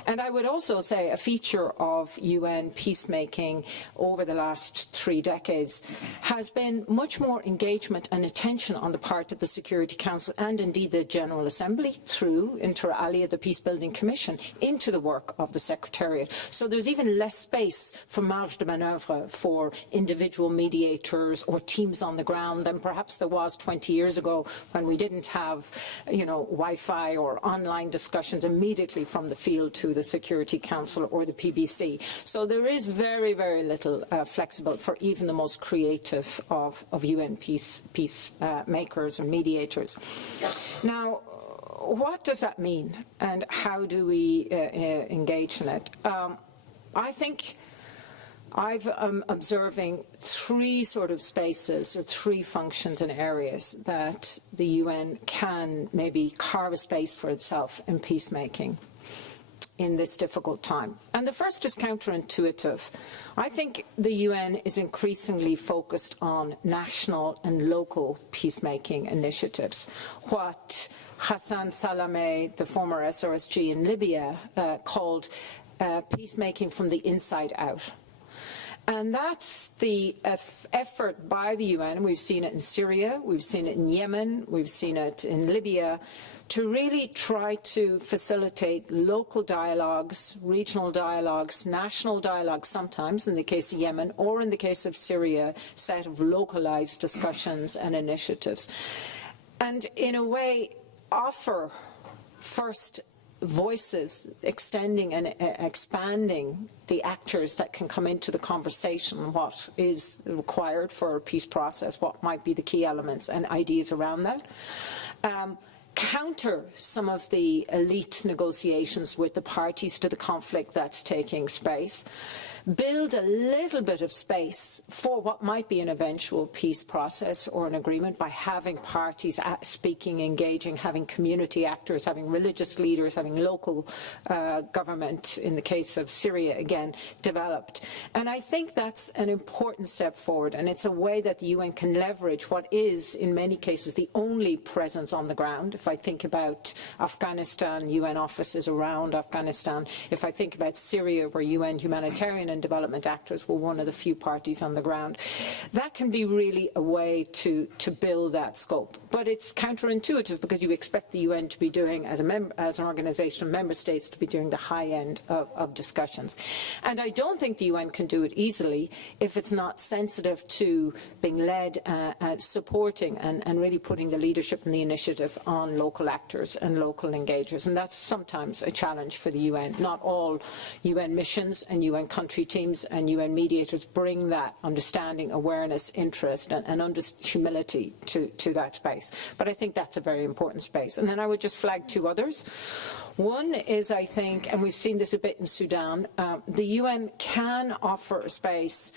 And I would also say a feature of UN peacemaking over the last 3 decades has been much more engagement and attention on the part of the Security Council and indeed the General Assembly through, inter alia, the Peacebuilding Commission into the work of the Secretariat. So there's even less space for marge de manoeuvre for individual mediators or teams on the ground than perhaps there was 20 years ago when we didn't have, Wi-Fi or online discussions immediately from the field to the Security Council or the PBC. So there is very, very little flexible for even the most creative of UN peacemakers and mediators. Now, what does that mean and how do we engage in it? I think I'm observing 3 sort of spaces or 3 functions and areas that the UN can maybe carve a space for itself in peacemaking in this difficult time. And the first is counterintuitive. I think the UN is increasingly focused on national and local peacemaking initiatives. What Hassan Salameh, the former SRSG in Libya, called peacemaking from the inside out. And that's the effort by the UN. We've seen it in Syria, we've seen it in Yemen, we've seen it in Libya, to really try to facilitate local dialogues, regional dialogues, national dialogues sometimes, in the case of Yemen, or in the case of Syria, set of localized discussions and initiatives. And in a way, offer first voices, extending and expanding the actors that can come into the conversation, what is required for a peace process, what might be the key elements and ideas around that. Counter some of the elite negotiations with the parties to the conflict that's taking space. Build a little bit of space for what might be an eventual peace process or an agreement by having parties speaking, engaging, having community actors, having religious leaders, having local government, in the case of Syria, again, developed. And I think that's an important step forward, and it's a way that the UN can leverage what is, in many cases, the only presence on the ground. If I think about Afghanistan, UN offices around Afghanistan. If I think about Syria, where UN humanitarian and development actors were one of the few parties on the ground. That can be really a way to build that scope. But it's counterintuitive because you expect the UN to be doing, as an organisation of member states, to be doing the high end of discussions. And I don't think the UN can do it easily if it's not sensitive to being led, supporting and really putting the leadership and the initiative on local actors and local engagers. And that's sometimes a challenge for the UN. Not all UN missions and UN country teams and UN mediators bring that understanding, awareness, interest and humility to that space. But I think that's a very important space. And then I would just flag 2 others. One is, I think, and we've seen this a bit in Sudan, the UN can offer a space,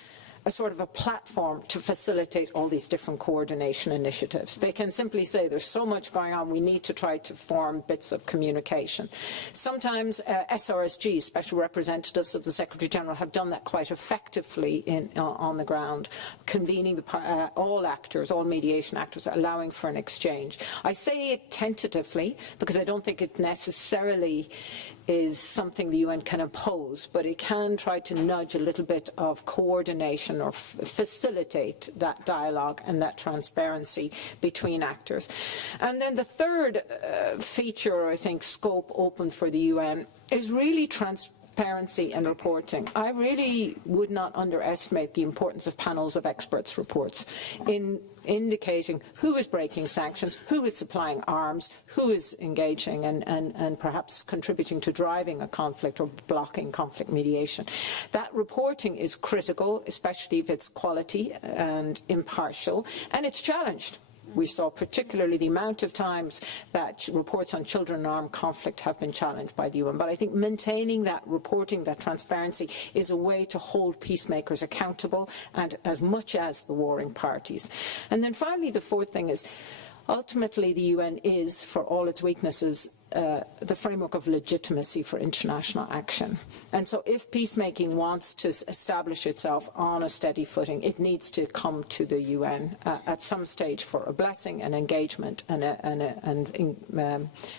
a sort of a platform to facilitate all these different coordination initiatives. They can simply say there's so much going on, we need to try to form bits of communication. Sometimes SRSG, special representatives of the Secretary-General, have done that quite effectively on the ground, convening all actors, all mediation actors, allowing for an exchange. I say it tentatively because I don't think it necessarily is something the UN can impose, but it can try to nudge a little bit of coordination or facilitate that dialogue and that transparency between actors. And then the third feature, I think, scope open for the UN is really transparency and reporting. I really would not underestimate the importance of panels of experts reports in indicating who is breaking sanctions, who is supplying arms, who is engaging and perhaps contributing to driving a conflict or blocking conflict mediation. That reporting is critical, especially if it's quality and impartial, and it's challenged. We saw particularly the amount of times that reports on children in armed conflict have been challenged by the UN. But I think maintaining that reporting, that transparency, is a way to hold peacemakers accountable, and as much as the warring parties. And then finally, the fourth thing is, ultimately the UN is, for all its weaknesses, the framework of legitimacy for international action. And so if peacemaking wants to establish itself on a steady footing, it needs to come to the UN at some stage for a blessing, an engagement, and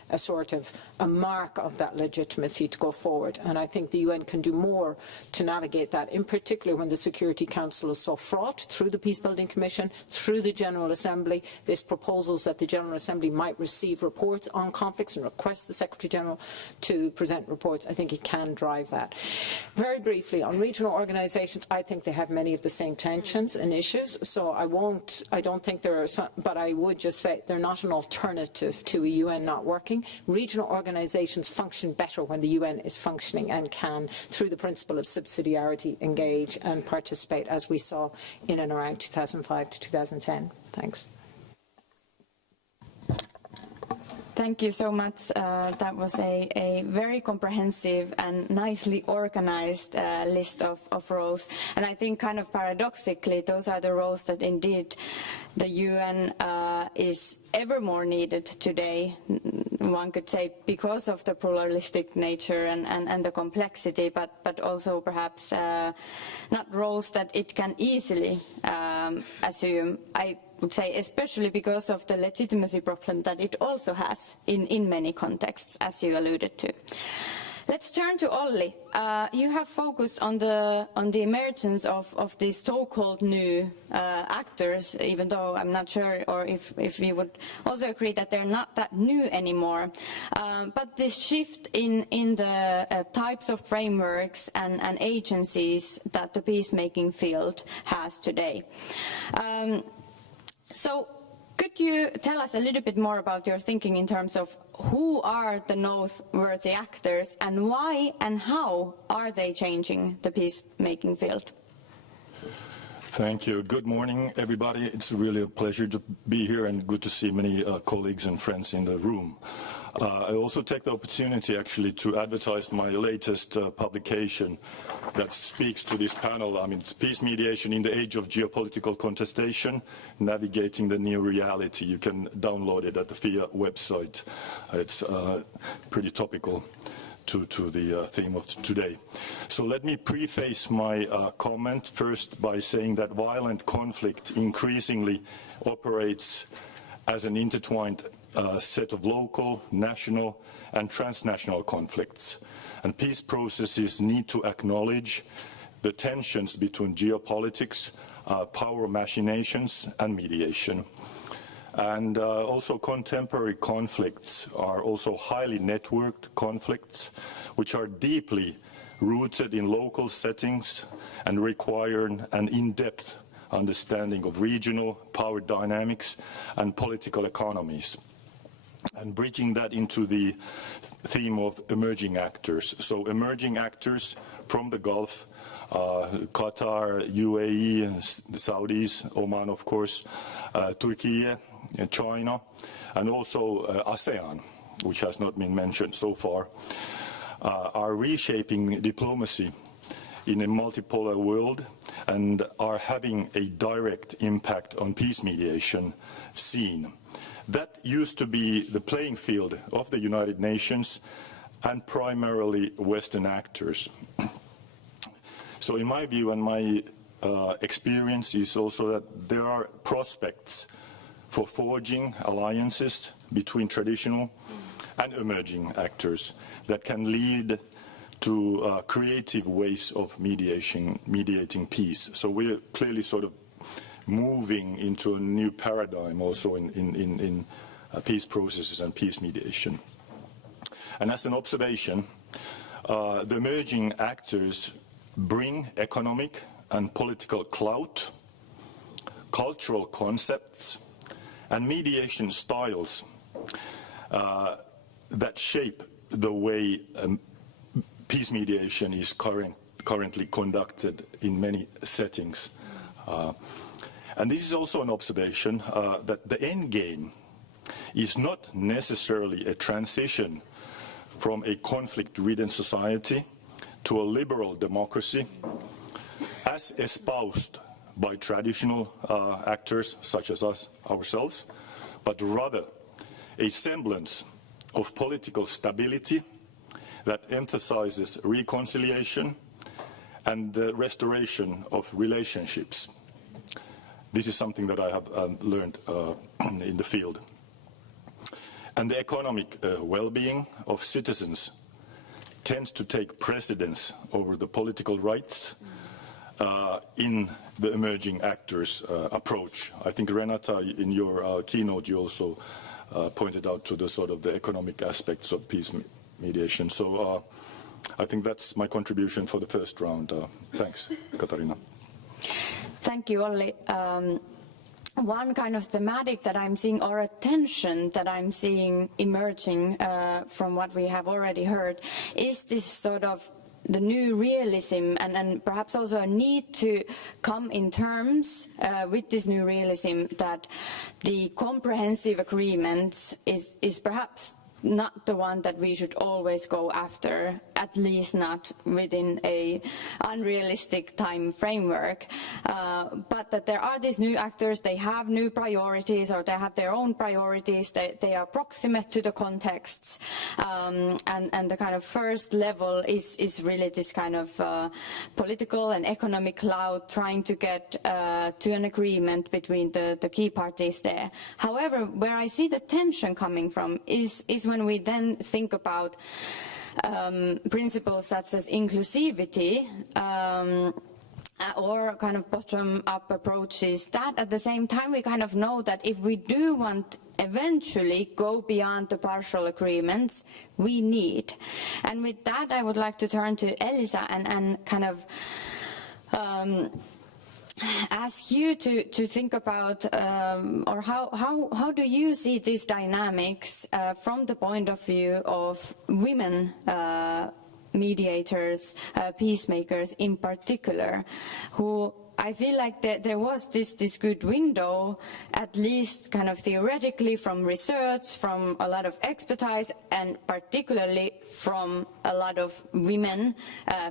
a sort of a mark of that legitimacy to go forward. And I think the UN can do more to navigate that, in particular when the Security Council is so fraught through the Peacebuilding Commission, through the General Assembly. There's proposals that the General Assembly might receive reports on conflicts and request the Secretary-General to present reports. I think it can drive that. Very briefly, on regional organisations, I think they have many of the same tensions and issues, so I don't think there are some, but I would just say they're not an alternative to a UN not working. Regional organisations function better when the UN is functioning and can, through the principle of subsidiarity, engage and participate, as we saw in and around 2005 to 2010. Thanks. Thank you so much. That was a very comprehensive and nicely organized list of roles. And I think kind of paradoxically, those are the roles that indeed the UN is ever more needed today. One could say because of the pluralistic nature and the complexity, but also perhaps not roles that it can easily assume. I would say especially because of the legitimacy problem that it also has in many contexts, as you alluded to. Let's turn to Olli. You have focused on the emergence of these so-called new actors, even though I'm not sure or if you would also agree that they're not that new anymore. But this shift in the types of frameworks and agencies that the peacemaking field has today. So could you tell us a little bit more about your thinking in terms of who are the noteworthy actors and why and how are they changing the peacemaking field? Thank you. Good morning, everybody. It's really a pleasure to be here and good to see many colleagues and friends in the room. I also take the opportunity actually to advertise my latest publication that speaks to this panel. I mean, it's Peace Mediation in the Age of Geopolitical Contestation, Navigating the New Reality. You can download it at the FIA website. It's pretty topical to the theme of today. So let me preface my comment first by saying that violent conflict increasingly operates as an intertwined set of local, national and transnational conflicts. And peace processes need to acknowledge the tensions between geopolitics, power machinations and mediation. And also contemporary conflicts are also highly networked conflicts, which are deeply rooted in local settings and require an in-depth understanding of regional power dynamics and political economies. And bridging that into the theme of emerging actors. So emerging actors from the Gulf, Qatar, UAE, the Saudis, Oman of course, Turkey, China, and also ASEAN, which has not been mentioned so far, are reshaping diplomacy in a multipolar world and are having a direct impact on peace mediation scene. That used to be the playing field of the United Nations and primarily Western actors. So in my view and my experience is also that there are prospects for forging alliances between traditional and emerging actors that can lead to creative ways of mediating peace. So we're clearly sort of moving into a new paradigm also in peace processes and peace mediation. And as an observation, The emerging actors bring economic and political clout, cultural concepts, and mediation styles that shape the way peace mediation is currently conducted in many settings. And this is also an observation that the end game is not necessarily a transition from a conflict-ridden society to a liberal democracy, as espoused by traditional actors such as us ourselves, but rather a semblance of political stability that emphasizes reconciliation and the restoration of relationships. This is something that I have learned in the field. And the economic well-being of citizens tends to take precedence over the political rights in the emerging actors' approach. I think, Renata, in your keynote, you also pointed out to the sort of the economic aspects of peace mediation. So I think that's my contribution for the first round. Thanks, Katarina. Thank you, Olli. One kind of thematic that I'm seeing, or a tension that I'm seeing emerging from what we have already heard, is this sort of the new realism, and perhaps also a need to come in terms with this new realism that the comprehensive agreement is perhaps not the one that we should always go after, at least not within a unrealistic time framework, but that there are these new actors, they have new priorities, or they have their own priorities, they are proximate to the contexts, and the kind of first level is really this kind of political and economic cloud trying to get to an agreement between the key parties there. However, where I see the tension coming from is when we then think about principles such as inclusivity or kind of bottom-up approaches, that at the same time we kind of know that if we do want eventually go beyond the partial agreements, we need. And with that, I would like to turn to Elisa and kind of ask you to think about, or how do you see these dynamics from the point of view of women mediators, peacemakers in particular, who I feel like there was this good window, at least kind of theoretically, from research, from a lot of expertise, and particularly from a lot of women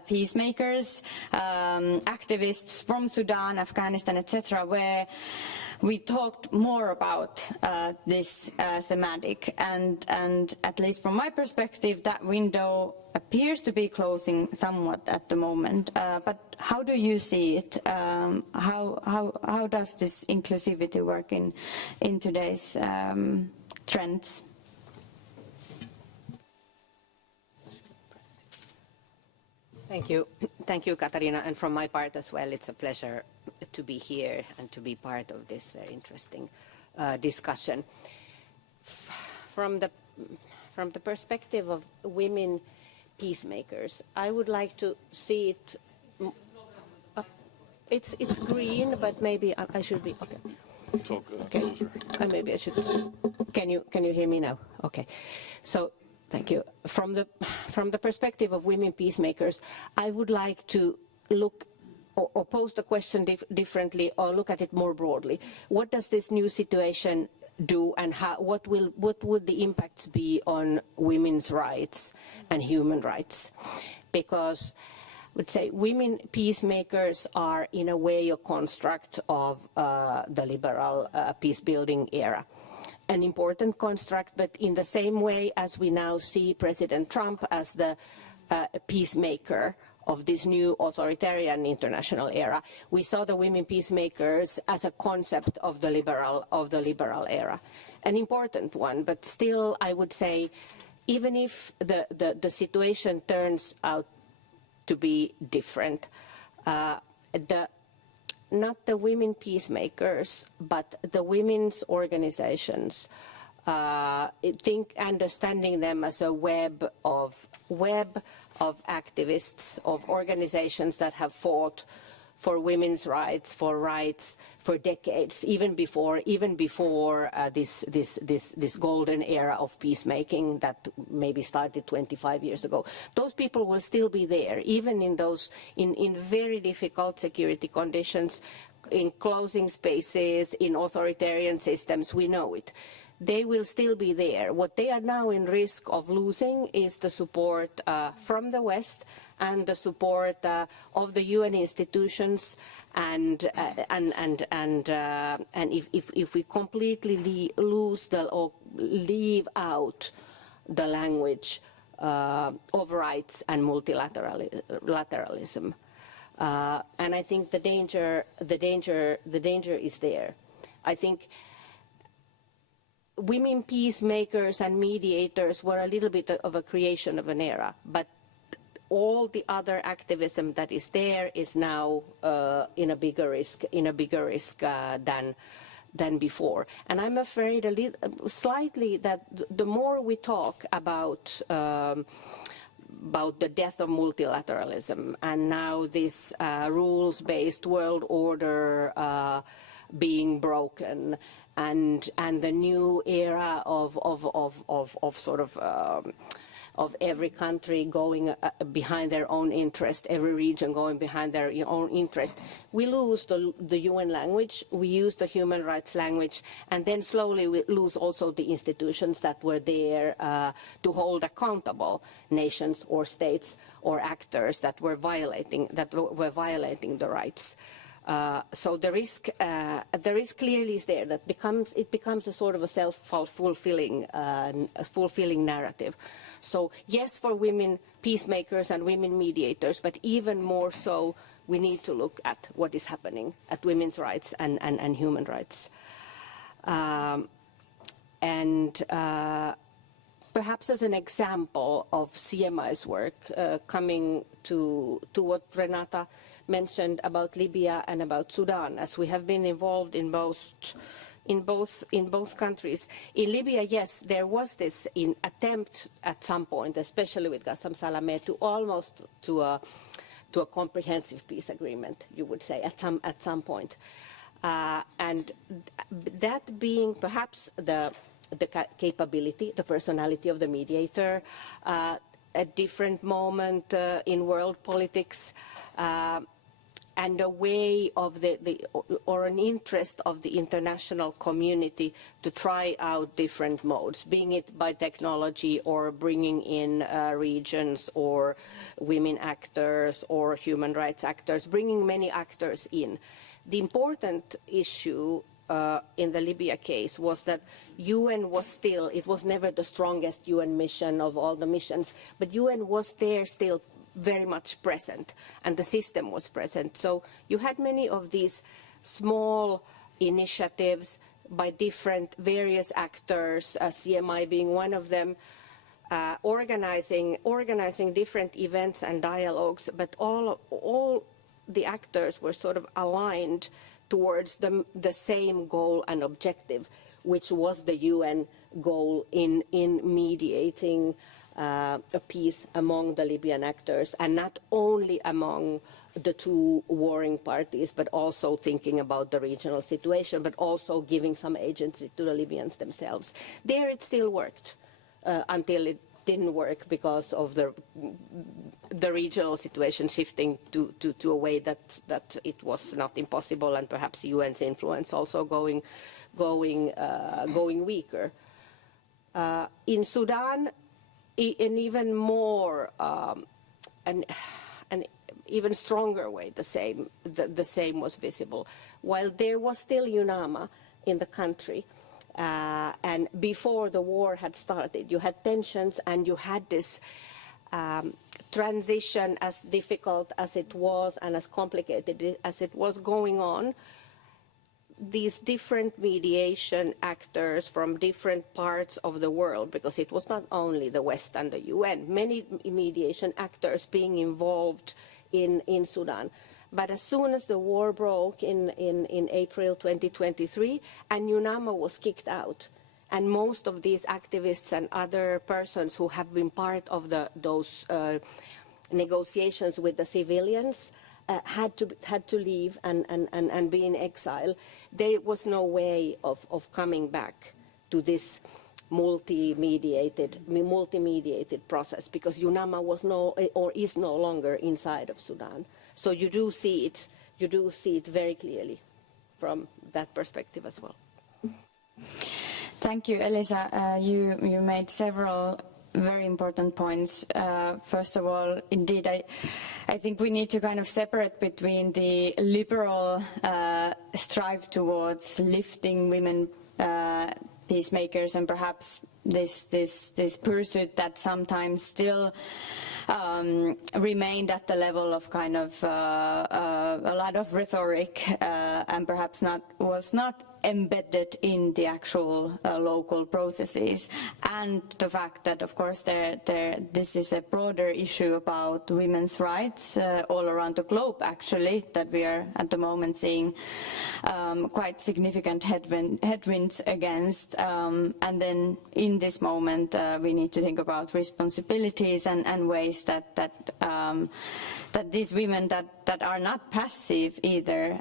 peacemakers, activists from Sudan, Afghanistan, etc., where we talked more about this thematic, and at least from my perspective, that window appears to be closing somewhat at the moment. But how do you see it? How does this inclusivity work in today's trends? Thank you, Katarina, and from my part as well, it's a pleasure to be here and to be part of this very interesting discussion. From the perspective of women peacemakers, I would like to see it. It's green, but maybe I should be okay. Talk okay. Closer. Maybe I should. Can you hear me now? Okay. So. Thank you. From the perspective of women peacemakers, I would like to look or pose the question differently, or look at it more broadly. What does this new situation do, and what would the impacts be on women's rights and human rights? Because I would say women peacemakers are in a way a construct of the liberal peace-building era. An important construct, but in the same way as we now see President Trump as the peacemaker of this new authoritarian international era, we saw the women peacemakers as a concept of the liberal era. An important one, but still I would say, even if the situation turns out to be different, not the women peacemakers, but the women's organizations understanding them as a web of activists, of organizations that have fought for women's rights, for decades, even before this golden era of peacemaking that maybe started 25 years ago. Those people will still be there, even in very difficult security conditions, in closing spaces, in authoritarian systems. We know it. They will still be there. What they are now in risk of losing is the support from the West and the support of the UN institutions, and if we completely lose or leave out the language of rights and multilateralism, and I think the danger is there. I think women peacemakers and mediators were a little bit of a creation of an era, but all the other activism that is there is now in a bigger risk than before. And I'm afraid slightly that the more we talk about the death of multilateralism and now this rules-based world order being broken, and the new era of every country going behind their own interest, every region going behind their own interest, we lose the UN language, we use the human rights language, and then slowly we lose also the institutions that were there to hold accountable nations or states or actors that were violating the rights. So the risk clearly is there. That it becomes a sort of a self-fulfilling narrative. So yes, for women peacemakers and women mediators, but even more so, we need to look at what is happening at women's rights and human rights. Perhaps as an example of CMI's work, coming to what Renata mentioned about Libya and about Sudan, as we have been involved in both countries. In Libya, yes, there was this attempt at some point, especially with Qassam Salameh, to almost to a comprehensive peace agreement, you would say, at some point, and that being perhaps the capability, the personality of the mediator, a different moment in world politics. And a way of or an interest of the international community to try out different modes, being it by technology or bringing in regions or women actors or human rights actors, bringing many actors in. The important issue in the Libya case was that UN was still, it was never the strongest UN mission of all the missions, but UN was there still very much present, and the system was present. So you had many of these small initiatives by various actors, CMI being one of them, organizing different events and dialogues, but all the actors were sort of aligned towards the same goal and objective, which was the UN goal in mediating a peace among the Libyan actors, and not only among the two warring parties, but also thinking about the regional situation, but also giving some agency to the Libyans themselves. There it still worked until it didn't work because of the regional situation shifting to a way that it was not impossible, and perhaps UN's influence also going weaker. In Sudan, in even more, an even stronger way, the same was visible. While there was still UNAMA in the country, and before the war had started, you had tensions and you had this transition, as difficult as it was and as complicated as it was going on. These different mediation actors from different parts of the world, because it was not only the West and the UN, many mediation actors being involved in Sudan. But as soon as the war broke in April 2023, and UNAMA was kicked out, And most of these activists and other persons who have been part of those negotiations with the civilians had to leave and be in exile. There was no way of coming back to this multi-mediated process, because UNAMA is no longer inside of Sudan. So you do see it very clearly from that perspective as well. Thank you, Elisa. You made several very important points. First of all, indeed, I think we need to kind of separate between the liberal strive towards lifting women peacemakers and perhaps this pursuit that sometimes still remained at the level of kind of a lot of rhetoric and perhaps was not embedded in the actual local processes, and the fact that, of course, this is a broader issue about women's rights all around the globe, actually, that we are at the moment seeing quite significant headwinds against. And then in this moment, we need to think about responsibilities and ways that these women that are not passive either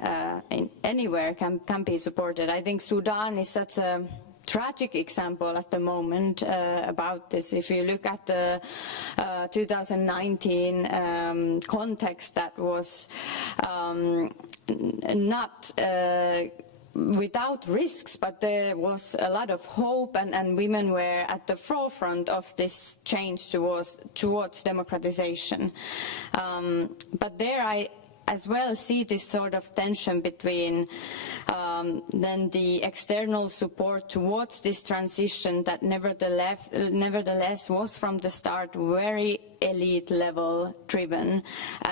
anywhere can be supported. I think Sudan is such a tragic example at the moment about this. If you look at the 2019 context, that was not without risks, but there was a lot of hope, and women were at the forefront of this change towards democratization. But there I as well see this sort of tension between then the external support towards this transition that nevertheless was from the start very elite level driven,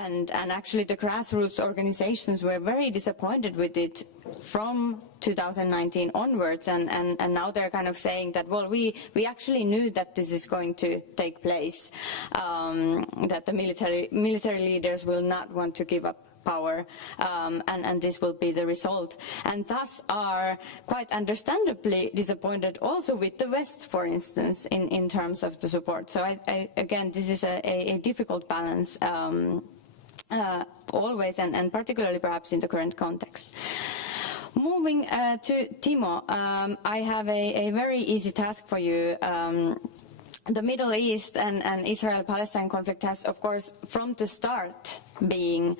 and actually the grassroots organizations were very disappointed with it from 2019 onwards, and now they're kind of saying that, well, we actually knew that this is going to take place, that the military leaders will not want to give up power, and this will be the result, and thus are quite understandably disappointed also with the West, for instance, in terms of the support. So again, this is a difficult balance always, and particularly perhaps in the current context. Moving to Timo, I have a very easy task for you. The Middle East and Israel-Palestine conflict has, of course, from the start being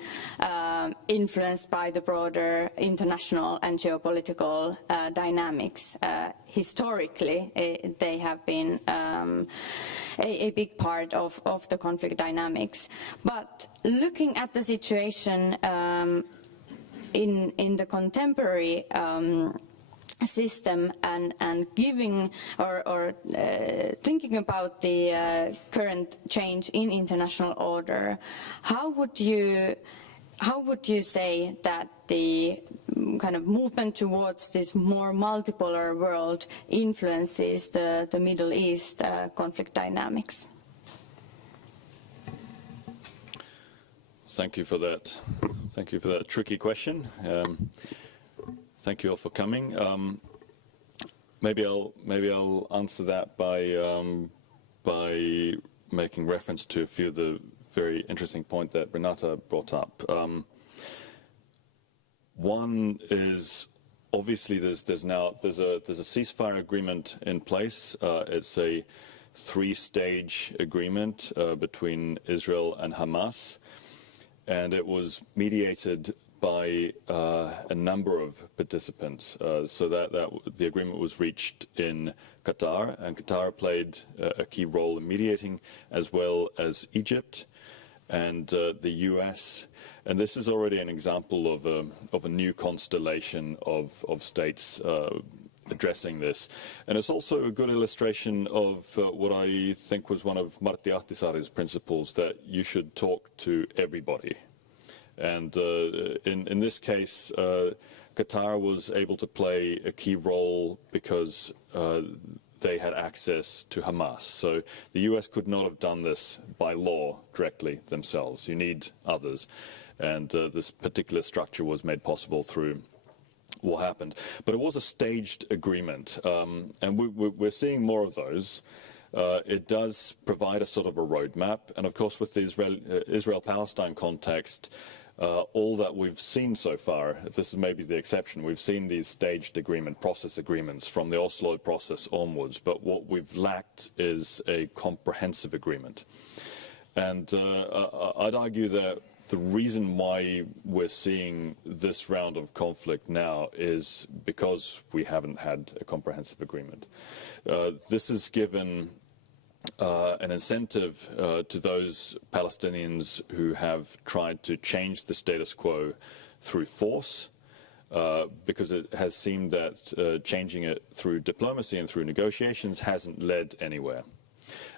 influenced by the broader international and geopolitical dynamics. Historically, they have been a big part of the conflict dynamics. But looking at the situation in the contemporary system and giving or thinking about the current change in international order, how would you say that the kind of movement towards this more multipolar world influences the Middle East conflict dynamics? Thank you for that. Thank you for that tricky question. Thank you all for coming. Maybe I'll answer that by making reference to a few of the very interesting points that Renata brought up. One is obviously there's a ceasefire agreement in place. It's a three-stage agreement between Israel and Hamas, and it was mediated by a number of participants, so that the agreement was reached in Qatar, and Qatar played a key role in mediating, as well as Egypt and the US. And this is already an example of a new constellation of states addressing this. And it's also a good illustration of what I think was one of Martti Ahtisaari's principles, that you should talk to everybody. And in this case, Qatar was able to play a key role because they had access to Hamas. So the US could not have done this by law directly themselves. You need others. And this particular structure was made possible through what happened. But it was a staged agreement, and we're seeing more of those. It does provide a sort of a roadmap, and of course with the Israel-Palestine context, all that we've seen so far, if this is maybe the exception, we've seen these staged process agreements from the Oslo process onwards, but what we've lacked is a comprehensive agreement. And I'd argue that the reason why we're seeing this round of conflict now is because we haven't had a comprehensive agreement. This has given an incentive to those Palestinians who have tried to change the status quo through force, because it has seemed that changing it through diplomacy and through negotiations hasn't led anywhere.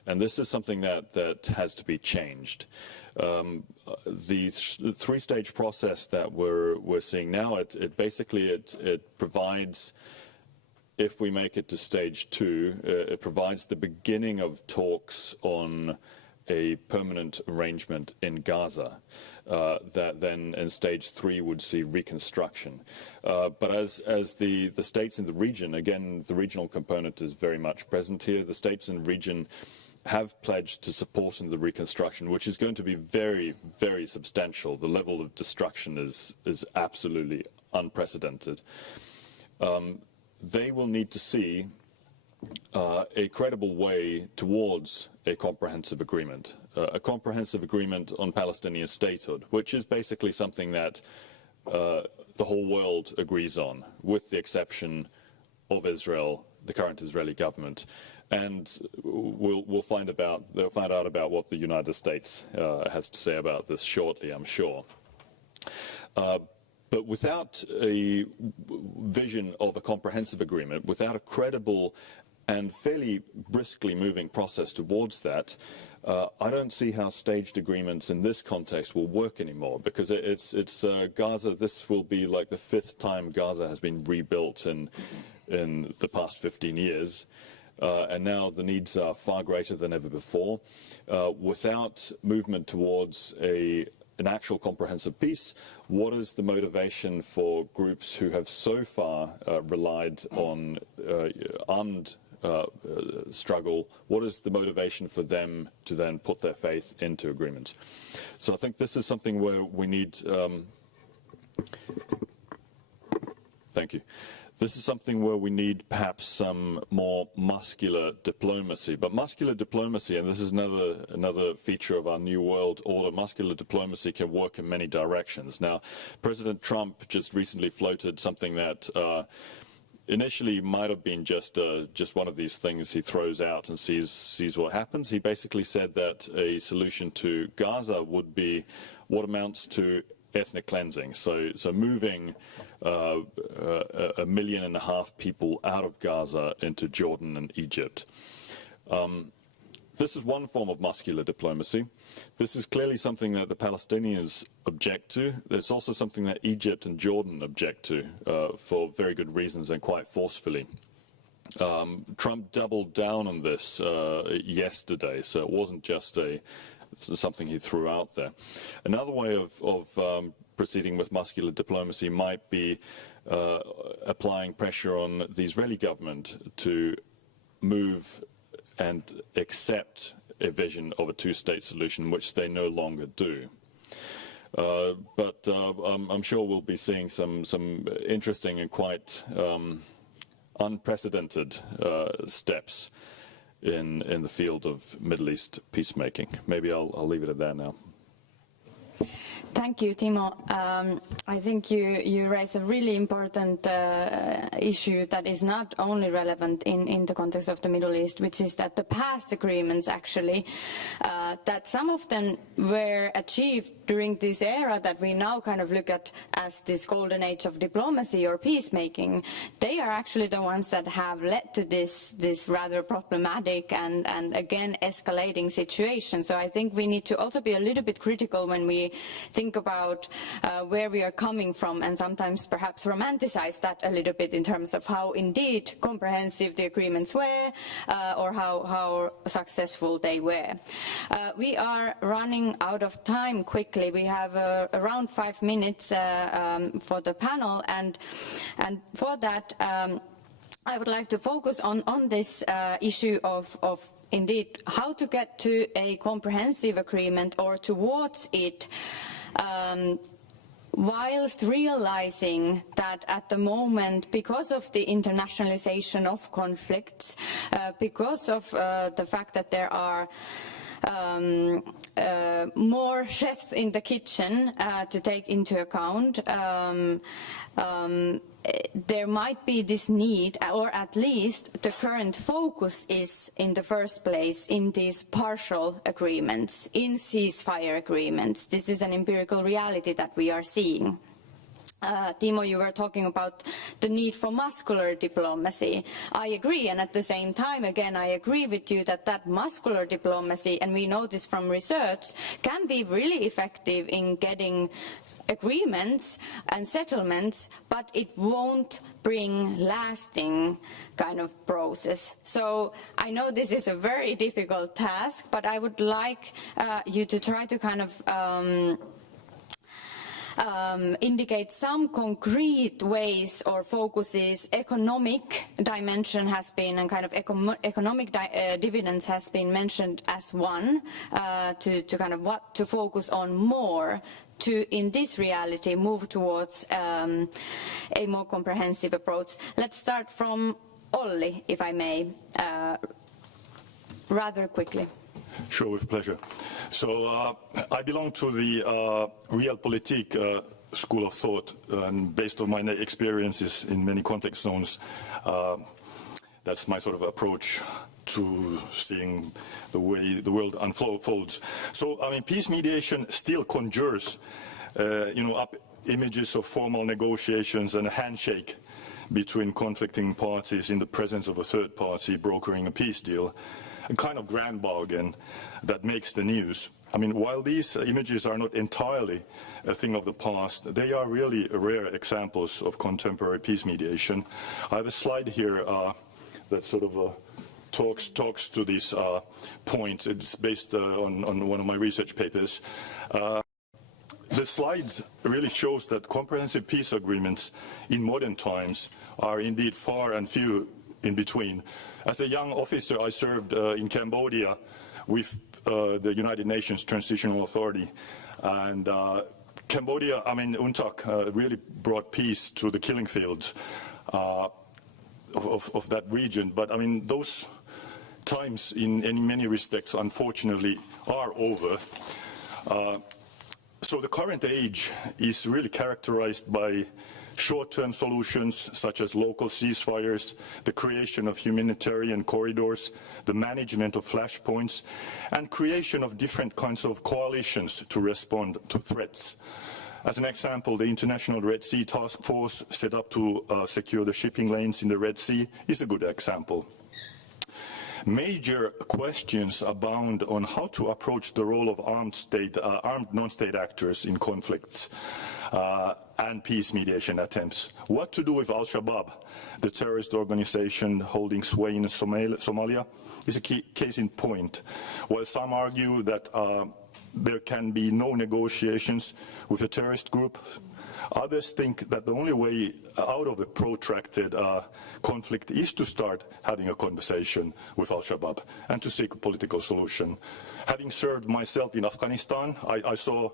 And this is something that has to be changed. The three-stage process that we're seeing now, it basically provides, if we make it to stage 2, it provides the beginning of talks on a permanent arrangement in Gaza that then in stage 3 would see reconstruction. But as the states in the region, again, the regional component is very much present here, the states in the region have pledged to support in the reconstruction, which is going to be very, very substantial. The level of destruction is absolutely unprecedented. They will need to see a credible way towards a comprehensive agreement on Palestinian statehood, which is basically something that the whole world agrees on, with the exception of Israel, the current Israeli government. And they'll find out about what the United States has to say about this shortly, I'm sure. But without a vision of a comprehensive agreement, without a credible and fairly briskly moving process towards that, I don't see how staged agreements in this context will work anymore, because it's Gaza. This will be like the 5th time Gaza has been rebuilt in the past 15 years. And now the needs are far greater than ever before. Without movement towards an actual comprehensive peace, what is the motivation for groups who have so far relied on armed struggle? What is the motivation for them to then put their faith into agreement? So I think this is something where we need... Thank you. This is something where we need perhaps some more muscular diplomacy. But muscular diplomacy, and this is another feature of our new world order, muscular diplomacy can work in many directions. Now, President Trump just recently floated something that initially might have been just one of these things he throws out and sees what happens. He basically said that a solution to Gaza would be what amounts to ethnic cleansing, so moving 1.5 million people out of Gaza into Jordan and Egypt. This is one form of muscular diplomacy. This is clearly something that the Palestinians object to. It's also something that Egypt and Jordan object to for very good reasons and quite forcefully. Trump doubled down on this yesterday, so it wasn't just something he threw out there. Another way of proceeding with muscular diplomacy might be applying pressure on the Israeli government to move and accept a vision of a two-state solution, which they no longer do. But I'm sure we'll be seeing some interesting and quite unprecedented steps in the field of Middle East peacemaking. Maybe I'll leave it at that now. Thank you, Timo. I think you raise a really important issue that is not only relevant in the context of the Middle East, which is that the past agreements actually, that some of them were achieved during this era that we now kind of look at as this golden age of diplomacy or peacemaking, they are actually the ones that have led to this rather problematic and again escalating situation. So I think we need to also be a little bit critical when we we think about where we are coming from, and sometimes perhaps romanticize that a little bit in terms of how indeed comprehensive the agreements were, or how successful they were. We are running out of time quickly. We have around 5 minutes for the panel, and for that I would like to focus on this issue of indeed how to get to a comprehensive agreement or towards it, whilst realizing that at the moment, because of the internationalization of conflicts, because of the fact that there are more chefs in the kitchen to take into account, there might be this need, or at least the current focus is in the first place in these partial agreements, in ceasefire agreements. This is an empirical reality that we are seeing. Timo, you were talking about the need for muscular diplomacy. I agree, and at the same time, again, I agree with you that muscular diplomacy, and we know this from research, can be really effective in getting agreements and settlements, but it won't bring lasting kind of process. So I know this is a very difficult task, but I would like you to try to kind of indicate some concrete ways or focuses. Economic dimension has been, and kind of economic dividends has been mentioned as one, to kind of what to focus on more to, in this reality, move towards a more comprehensive approach. Let's start from Olli, if I may, rather quickly. Sure, with pleasure. So I belong to the realpolitik school of thought, and based on my experiences in many conflict zones, that's my sort of approach to seeing the way the world unfolds. So, I mean, peace mediation still conjures, up images of formal negotiations and a handshake between conflicting parties in the presence of a third party brokering a peace deal. A kind of grand bargain that makes the news. I mean, while these images are not entirely a thing of the past, they are really rare examples of contemporary peace mediation. I have a slide here that sort of talks to this point. It's based on one of my research papers. The slides really shows that comprehensive peace agreements in modern times are indeed far and few in between. As a young officer, I served in Cambodia with the United Nations Transitional Authority. And Cambodia, I mean, UNTAC really brought peace to the killing fields of that region. But I mean, those times in many respects, unfortunately, are over. So the current age is really characterized by short-term solutions such as local ceasefires, the creation of humanitarian corridors, the management of flashpoints, and creation of different kinds of coalitions to respond to threats. As an example, the International Red Sea Task Force set up to secure the shipping lanes in the Red Sea is a good example. Major questions abound on how to approach the role of armed non-state actors in conflicts and peace mediation attempts. What to do with Al-Shabaab, the terrorist organization holding sway in Somalia, is a case in point. While some argue that there can be no negotiations with a terrorist group, others think that the only way out of a protracted conflict is to start having a conversation with Al-Shabaab and to seek a political solution. Having served myself in Afghanistan, I saw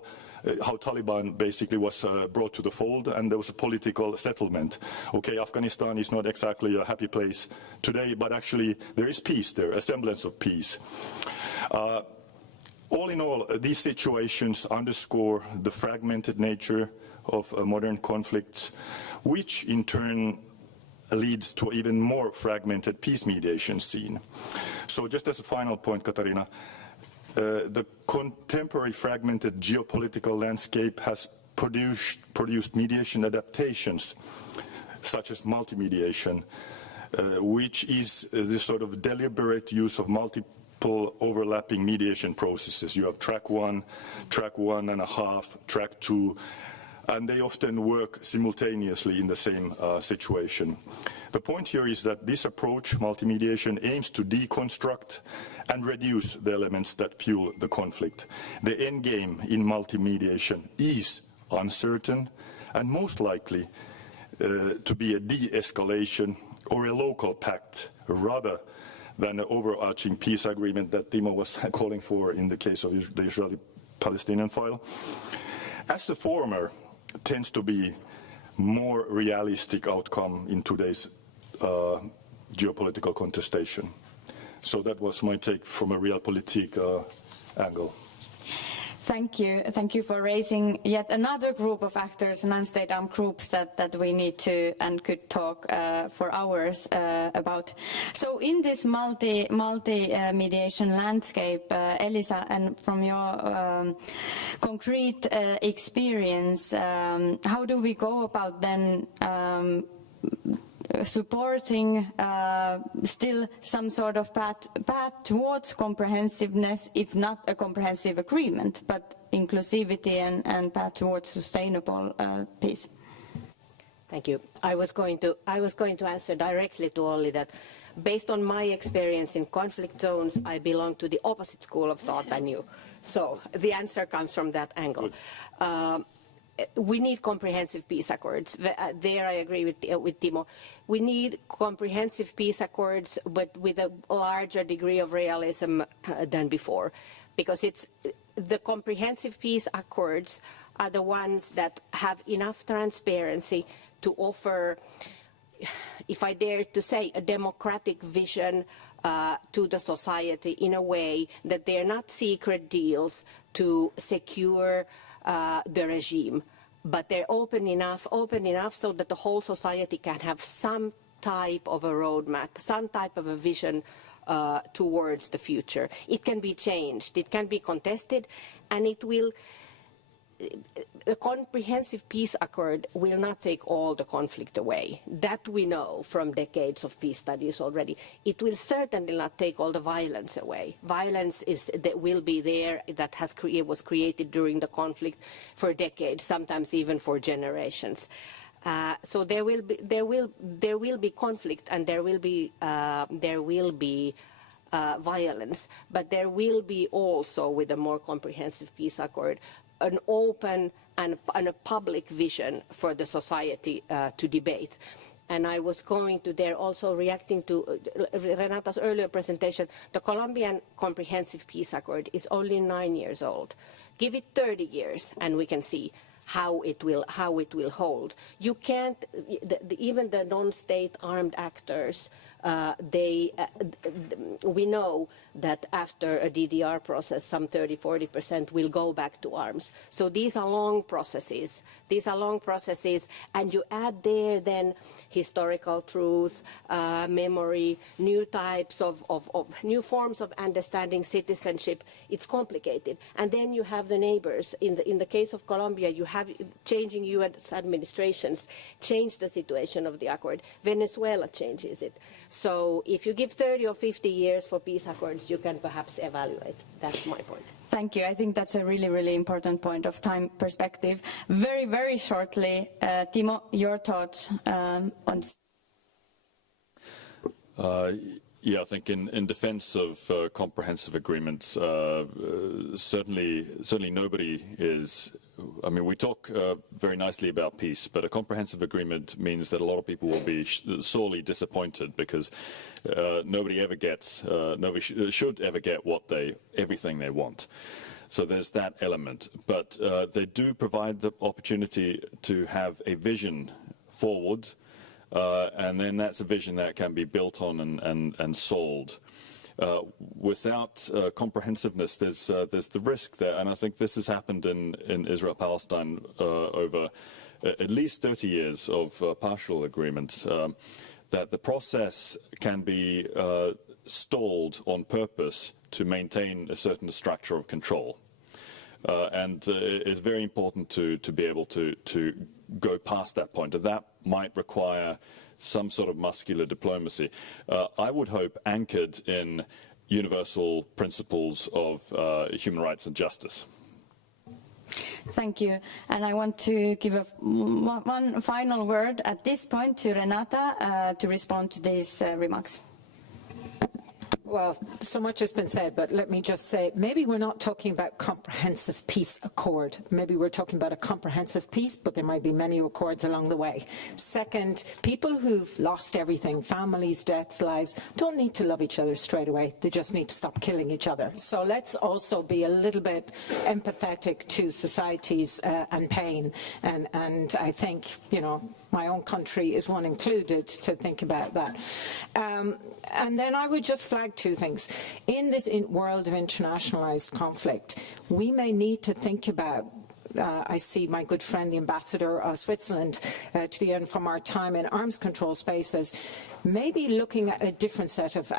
how Taliban basically was brought to the fold, and there was a political settlement. Okay, Afghanistan is not exactly a happy place today, but actually there is peace there, a semblance of peace. All in all, these situations underscore the fragmented nature of modern conflicts, which in turn leads to even more fragmented peace mediation scene. So just as a final point, Katarina, the contemporary fragmented geopolitical landscape has produced mediation adaptations, such as multi-mediation, which is the sort of deliberate use of multiple overlapping mediation processes. You have track 1, track 1.5, track 2, and they often work simultaneously in the same situation. The point here is that this approach, multi-mediation, aims to deconstruct and reduce the elements that fuel the conflict. The end game in multi-mediation is uncertain and most likely to be a de-escalation or a local pact rather than an overarching peace agreement that Timo was calling for in the case of the Israeli-Palestinian file. As the former tends to be more realistic outcome in today's geopolitical contestation. So that was my take from a realpolitik angle. Thank you. Thank you for raising yet another group of actors, non-state armed groups that we need to and could talk for hours about. So in this multi-mediation landscape, Elisa, and from your concrete experience, how do we go about then supporting still some sort of path towards comprehensiveness, if not a comprehensive agreement, but inclusivity and path towards sustainable peace? Thank you. I was going to answer directly to Olli that based on my experience in conflict zones, I belong to the opposite school of thought than you. So the answer comes from that angle. We need comprehensive peace accords. There I agree with Timo. We need comprehensive peace accords, but with a larger degree of realism than before. Because it's the comprehensive peace accords are the ones that have enough transparency to offer, if I dare to say, a democratic vision to the society in a way that they're not secret deals to secure the regime, but they're open enough so that the whole society can have some type of a roadmap, some type of a vision towards the future. It can be changed, it can be contested, and it will. A comprehensive peace accord will not take all the conflict away. That we know from decades of peace studies already. It will certainly not take all the violence away. Violence that will be there, that was created during the conflict for decades, sometimes even for generations. So there will be conflict, and there will be violence, but there will be also, with a more comprehensive peace accord, an open and a public vision for the society to debate. And I was going to there also reacting to Renata's earlier presentation. The Colombian Comprehensive Peace Accord is only 9 years old. Give it 30 years and we can see how it will hold. You can't, even the non-state armed actors, we know that after a DDR process, some 30–40% will go back to arms. So these are long processes. And you add there then historical truth, memory, new types of new forms of understanding citizenship. It's complicated. And then you have the neighbors. In the case of Colombia, you have changing U.S. administrations change the situation of the accord. Venezuela changes it. So if you give 30 or 50 years for peace accords, you can perhaps evaluate. That's my point. Thank you. I think that's a really, really important point of time perspective. Very, very shortly, Timo, your thoughts on this? Yeah, I think in defense of comprehensive agreements, certainly nobody is. I mean, we talk very nicely about peace, but a comprehensive agreement means that a lot of people will be sorely disappointed because nobody ever gets, should ever get everything they want. So there's that element, but they do provide the opportunity to have a vision forward. And then that's a vision that can be built on and sold. Without comprehensiveness, there's the risk there, and I think this has happened in Israel-Palestine over at least 30 years of partial agreements, that the process can be stalled on purpose to maintain a certain structure of control. And it's very important to be able to go past that point. And that might require some sort of muscular diplomacy. I would hope anchored in universal principles of human rights and justice. Thank you. And I want to give one final word at this point to Renata to respond to these remarks. Well, so much has been said, but let me just say, maybe we're not talking about comprehensive peace accord. Maybe we're talking about a comprehensive peace, but there might be many accords along the way. Second, people who've lost everything, families, deaths, lives, don't need to love each other straight away. They just need to stop killing each other. So let's also be a little bit empathetic to societies and pain. And I think, you know, my own country is one included to think about that. And then I would just flag two things. In this world of internationalized conflict, we may need to think about I see my good friend, the ambassador of Switzerland to the UN from our time in arms control spaces, maybe looking at a different set of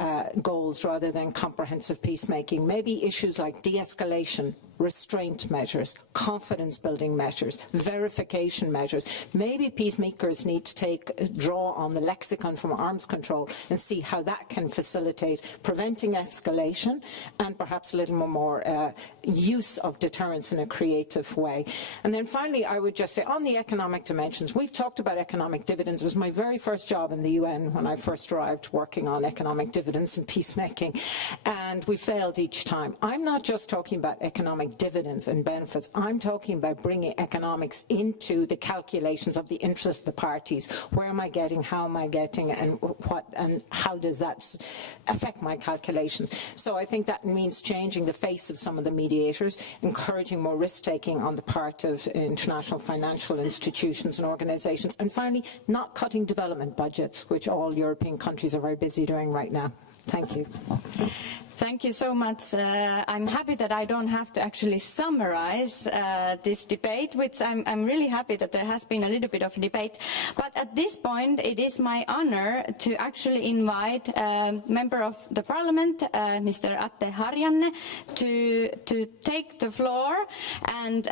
goals rather than comprehensive peacemaking. Maybe issues like de-escalation, restraint measures, confidence-building measures, verification measures. Maybe peacemakers need to draw on the lexicon from arms control and see how that can facilitate preventing escalation and perhaps a little more use of deterrence in a creative way. And then finally, I would just say on the economic dimensions, we've talked about economic dividends. It was my very first job in the UN when I first arrived, working on economic dividends and peacemaking, and we failed each time. I'm not just talking about economic dividends and benefits. I'm talking about bringing economics into the calculations of the interests of the parties. Where am I getting, how am I getting, and what, and how does that affect my calculations? So I think that means changing the face of some of the mediators, encouraging more risk-taking on the part of international financial institutions and organizations, and finally, not cutting development budgets, which all European countries are very busy doing right now. Thank you. Thank you so much. I'm happy that I don't have to actually summarize this debate, which I'm really happy that there has been a little bit of debate. But at this point, it is my honor to actually invite Member of the Parliament, Mr. Atte Harjanne, to take the floor. And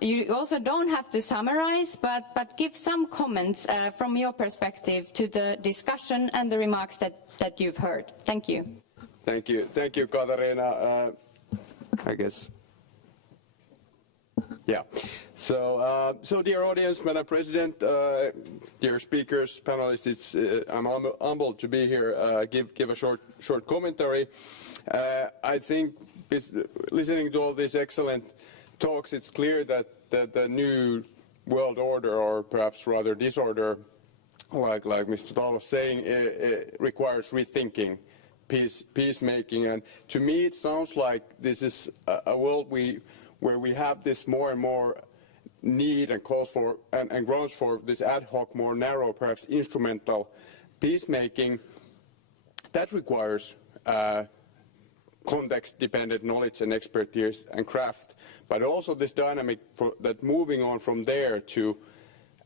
you also don't have to summarize, but give some comments from your perspective to the discussion and the remarks that you've heard. Thank you. Thank you, Katarina. I guess. Yeah. So dear audience, Madam President, dear speakers, panelists, I'm humbled to be here. Give a short commentary. I think listening to all these excellent talks, it's clear that the new world order, or perhaps rather disorder, like Mr. Dahl was saying, it requires rethinking. Peacemaking, and to me it sounds like this is a world where we have this more and more need and calls for and grounds for this ad hoc, more narrow, perhaps instrumental peacemaking. That requires context-dependent knowledge and expertise and craft, but also this dynamic that moving on from there to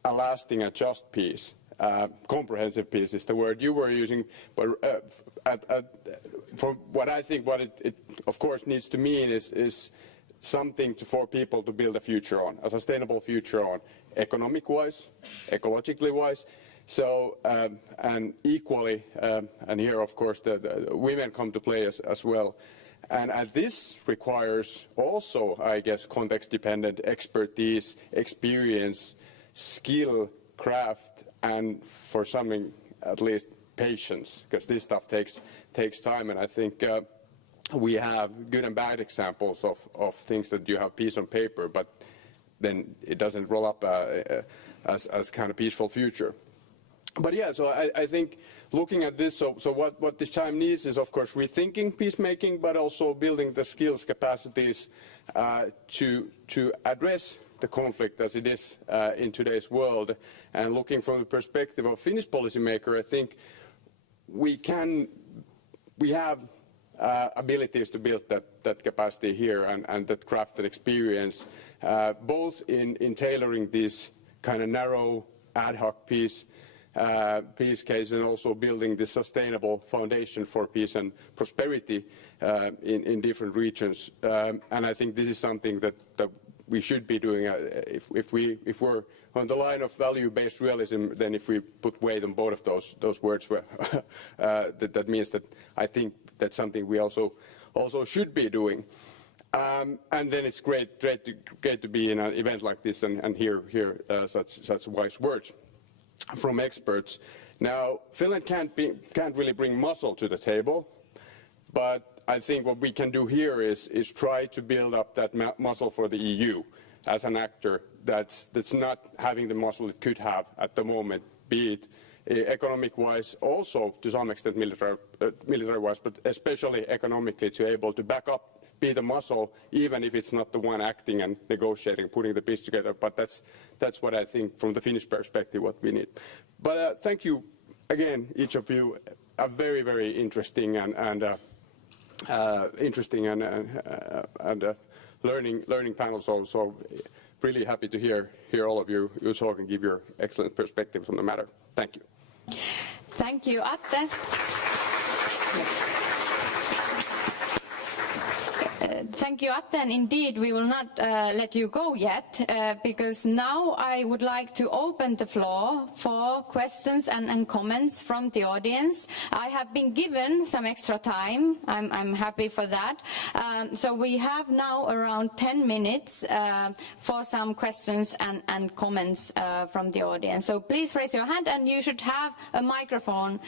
a lasting and just peace. Comprehensive peace is the word you were using, but for what I think, what it of course needs to mean is something for people to build a future on, a sustainable future on, economic-wise, ecologically-wise. So and equally, and here of course the women come to play as well. And this requires also, I guess, context-dependent expertise, experience, skill, craft, and for something at least patience, because this stuff takes time. And I think we have good and bad examples of things that you have peace on paper, but then it doesn't roll up as kind of peaceful future. But yeah, so I think looking at this, so what this time needs is, of course, rethinking peacemaking, but also building the skills, capacities to address the conflict as it is in today's world. And looking from the perspective of Finnish policymaker, I think we have abilities to build that capacity here and that craft and experience, both in tailoring these kind of narrow ad hoc peace case, and also building this sustainable foundation for peace and prosperity in different regions. And I think this is something that we should be doing. If we're on the line of value-based realism, then if we put weight on both of those words, that means that I think that's something we also should be doing. And then it's great to be in an event like this and hear such wise words from experts. Now, Finland can't really bring muscle to the table, but I think what we can do here is try to build up that muscle for the EU as an actor that's not having the muscle it could have at the moment, be it economic-wise, also to some extent military-wise, but especially economically, to able to back up, be the muscle, even if it's not the one acting and negotiating, putting the piece together. But that's what I think from the Finnish perspective what we need. But thank you again, each of you. A very, very interesting and learning panel. So really happy to hear all of you talk and give your excellent perspectives on the matter. Thank you. Thank you, Atte. Thank you, Atte, and indeed we will not let you go yet, because now I would like to open the floor for questions and comments from the audience. I have been given some extra time. I'm happy for that. So we have now around 10 minutes for some questions and comments from the audience. So please raise your hand, and you should have a microphone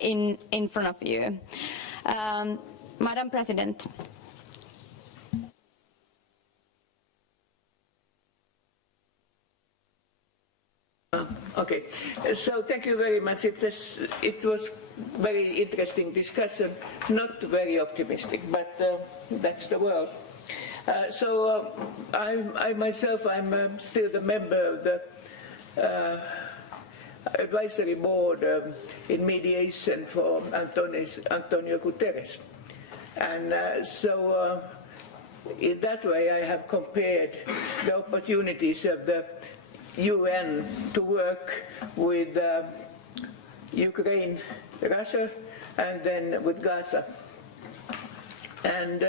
in front of you. Madam President. Okay, so thank you very much. It was very interesting discussion, not very optimistic, but that's the world. I myself, I'm still the member of the advisory board in mediation for Antonio Guterres. And in that way I have compared the opportunities of the UN to work with Ukraine, Russia, and then with Gaza. And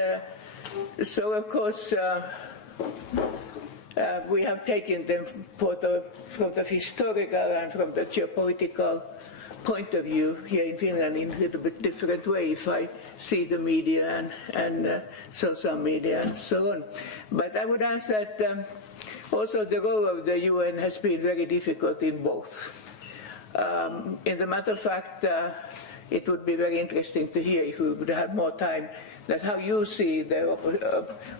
so, of course, we have taken them from the historical and from the geopolitical point of view here in Finland in a little bit different way if I see the media and social media and so on. But I would ask that also the role of the UN has been very difficult in both. In the matter of fact, it would be very interesting to hear, if we would have more time, that how you see the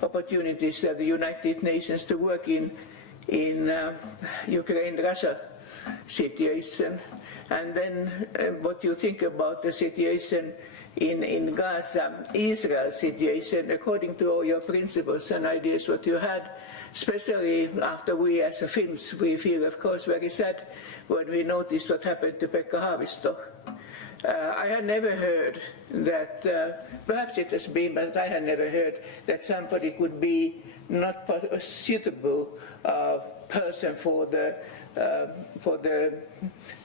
opportunities of the United Nations to work in Ukraine-Russia situation, and then what you think about the situation in Gaza-Israel situation, according to all your principles and ideas what you had, especially after we as Finns, we feel of course very sad when we noticed what happened to Pekka Haavisto. I had never heard that, perhaps it has been, but I had never heard that somebody could be not a suitable person for the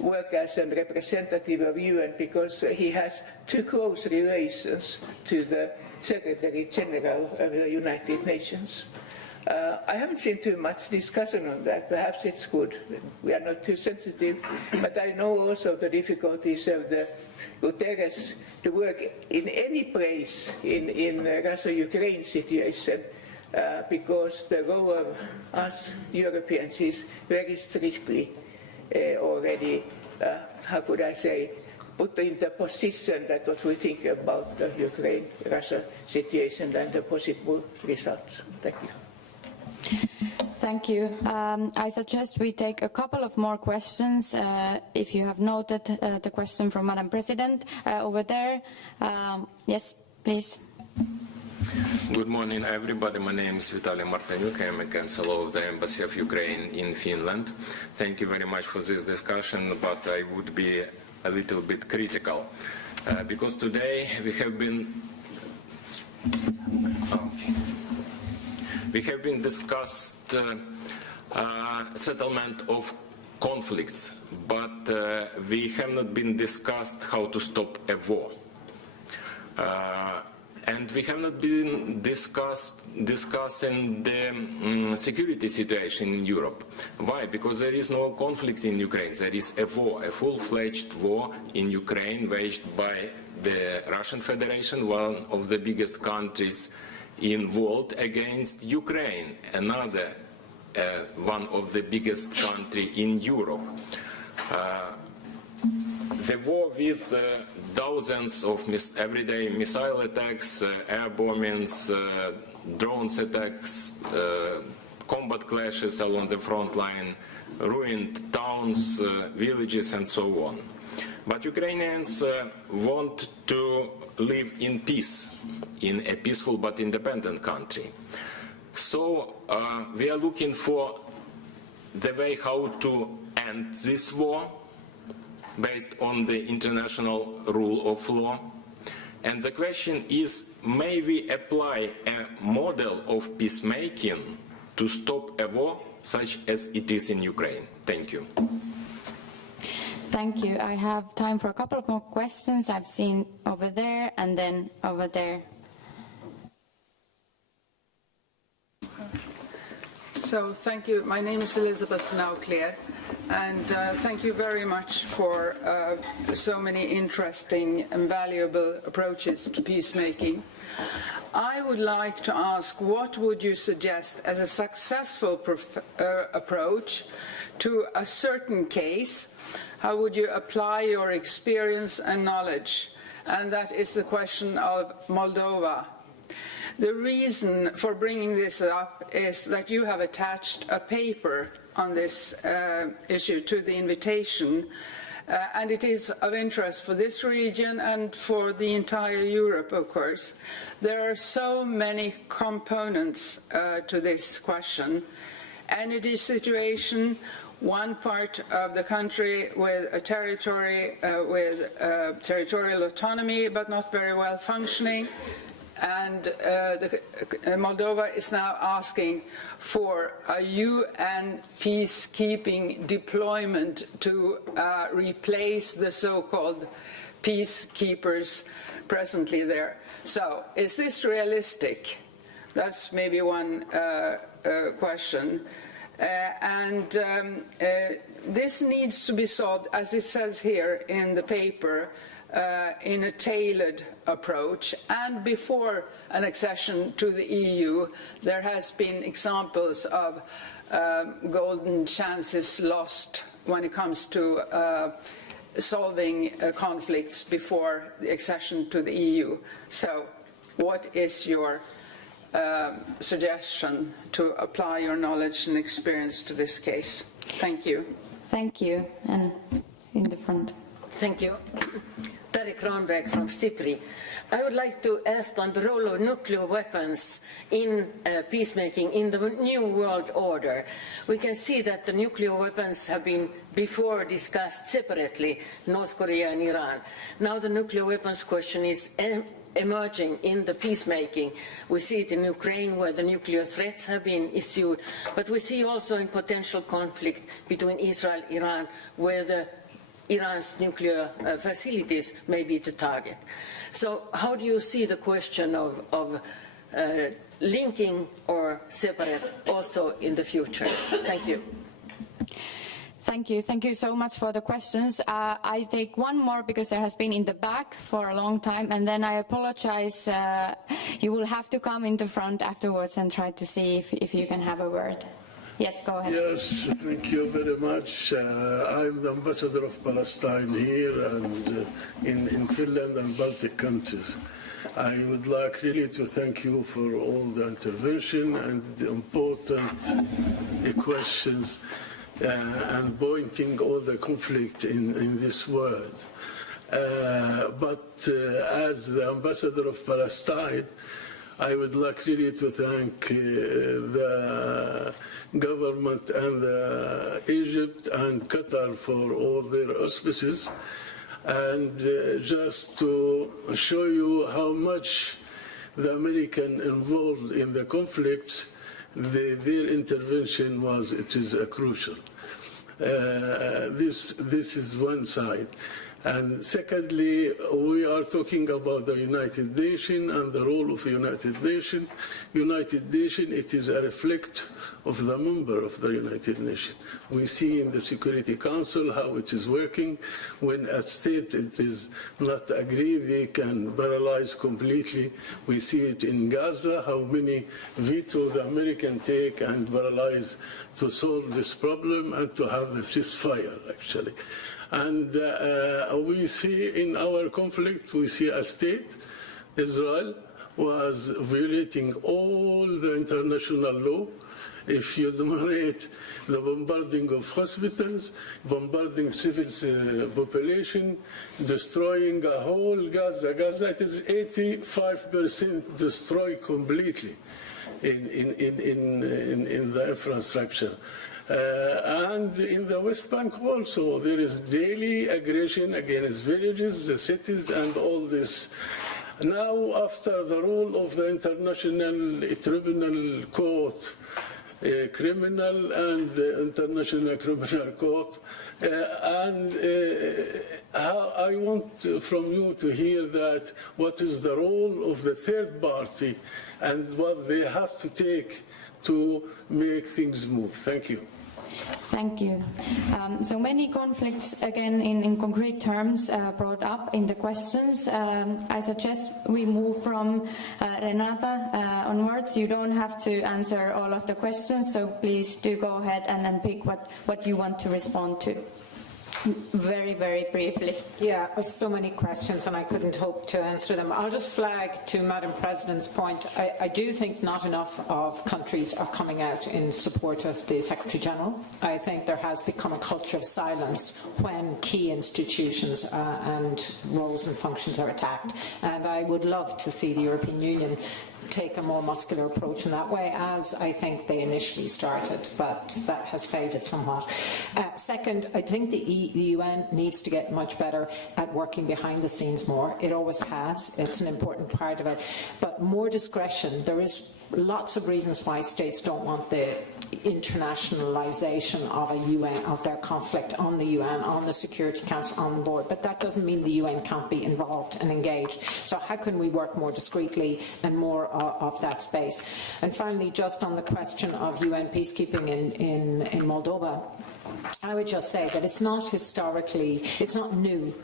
work as a representative of UN, because he has too close relations to the Secretary General of the United Nations. I haven't seen too much discussion on that. Perhaps it's good. We are not too sensitive. But I know also the difficulties of the Guterres to work in any place in Russia-Ukraine situation, because the role of us Europeans is very strictly already, how could I say, put in the position that what we think about the Ukraine-Russia situation and the possible results. Thank you. Thank you. I suggest we take a couple of more questions. If you have noted the question from Madam President over there. Yes, please. Good morning, everybody. My name is Vitaly Martanyuk. I am a Councillor of the Embassy of Ukraine in Finland. Thank you very much for this discussion, but I would be a little bit critical because today we have been discussed settlement of conflicts, but we have not been discussed how to stop a war. And we have not been discussing the security situation in Europe. Why? Because there is no conflict in Ukraine. There is a war, a full-fledged war in Ukraine waged by the Russian Federation, one of the biggest countries in the world, against Ukraine, another one of the biggest countries in Europe. The war with dozens of everyday missile attacks, air bombings, drones attacks, combat clashes along the front line, ruined towns, villages, and so on. But Ukrainians want to live in peace, in a peaceful but independent country. So we are looking for the way how to end this war based on the international rule of law. And the question is, may we apply a model of peacemaking to stop a war such as it is in Ukraine? Thank you. Thank you. I have time for a couple of more questions. I've seen over there and then over there. So thank you. My name is Elizabeth Nauclear, and thank you very much for so many interesting and valuable approaches to peacemaking. I would like to ask, what would you suggest as a successful approach to a certain case? How would you apply your experience and knowledge? And that is the question of Moldova. The reason for bringing this up is that you have attached a paper on this issue to the invitation, and it is of interest for this region and for the entire Europe, of course. There are so many components to this question. Energy situation, one part of the country with a territory with territorial autonomy but not very well functioning. And Moldova is now asking for a UN peacekeeping deployment to replace the so-called peacekeepers presently there. So, is this realistic? That's maybe one question. This needs to be solved, as it says here in the paper, in a tailored approach. And before an accession to the EU, there has been examples of golden chances lost when it comes to solving conflicts before the accession to the EU. So what is your suggestion to apply your knowledge and experience to this case? Thank you. Thank you. And in the front. Thank you. Tarik Ranberg from Cyprus. I would like to ask on the role of nuclear weapons in peacemaking in the new world order. We can see that the nuclear weapons have been before discussed separately, North Korea and Iran. Now the nuclear weapons question is emerging in the peacemaking. We see it in Ukraine, where the nuclear threats have been issued, but we see also in potential conflict between Israel and Iran, where Iran's nuclear facilities may be the target. So how do you see the question of linking or separate also in the future? Thank you. Thank you. Thank you so much for the questions. I take one more because there has been in the back for a long time, and then I apologize. You will have to come in the front afterwards and try to see if you can have a word. Yes, go ahead. Yes, thank you very much. I'm the ambassador of Palestine here and in Finland and Baltic countries. I would like really to thank you for all the intervention and the important questions and pointing all the conflict in this world. But as the ambassador of Palestine, I would like really to thank the government and Egypt and Qatar for all their auspices, and just to show you how much the American involved in the conflicts, their intervention is crucial. This is one side. And secondly, we are talking about the United Nations and the role of the United Nations. United Nations, it is a reflect of the member of the United Nations. We see in the Security Council how it is working. When a state it is not agree, they can paralyze completely. We see it in Gaza, how many veto the American take and paralyze to solve this problem and to have a ceasefire, actually. And we see in our conflict, we see a state, Israel, was violating all the international law. If you enumerate the bombarding of hospitals, bombarding civil population, destroying a whole Gaza. Gaza, it is 85% destroyed completely in the infrastructure. And in the West Bank also, there is daily aggression against villages, the cities, and all this. Now, after the rule of the International Tribunal Court, criminal and the International Criminal Court, I want from you to hear that what is the role of the third party and what they have to take to make things move. Thank you. Thank you. So many conflicts, again, in concrete terms, brought up in the questions. I suggest we move from Renata onwards. You don't have to answer all of the questions, so please do go ahead and then pick what you want to respond to. Very, very briefly. Yeah, there's so many questions and I couldn't hope to answer them. I'll just flag to Madam President's point, I do think not enough of countries are coming out in support of the Secretary-General. I think there has become a culture of silence when key institutions and roles and functions are attacked. And I would love to see the European Union take a more muscular approach in that way, as I think they initially started, but that has faded somewhat. Second, I think the UN needs to get much better at working behind the scenes more. It always has. It's an important part of it. But more discretion. There is lots of reasons why states don't want the internationalization of a UN, of their conflict on the UN, on the Security Council, on the board. But that doesn't mean the UN can't be involved and engaged. So how can we work more discreetly and more of that space? And finally, just on the question of UN peacekeeping in Moldova, I would just say that it's not new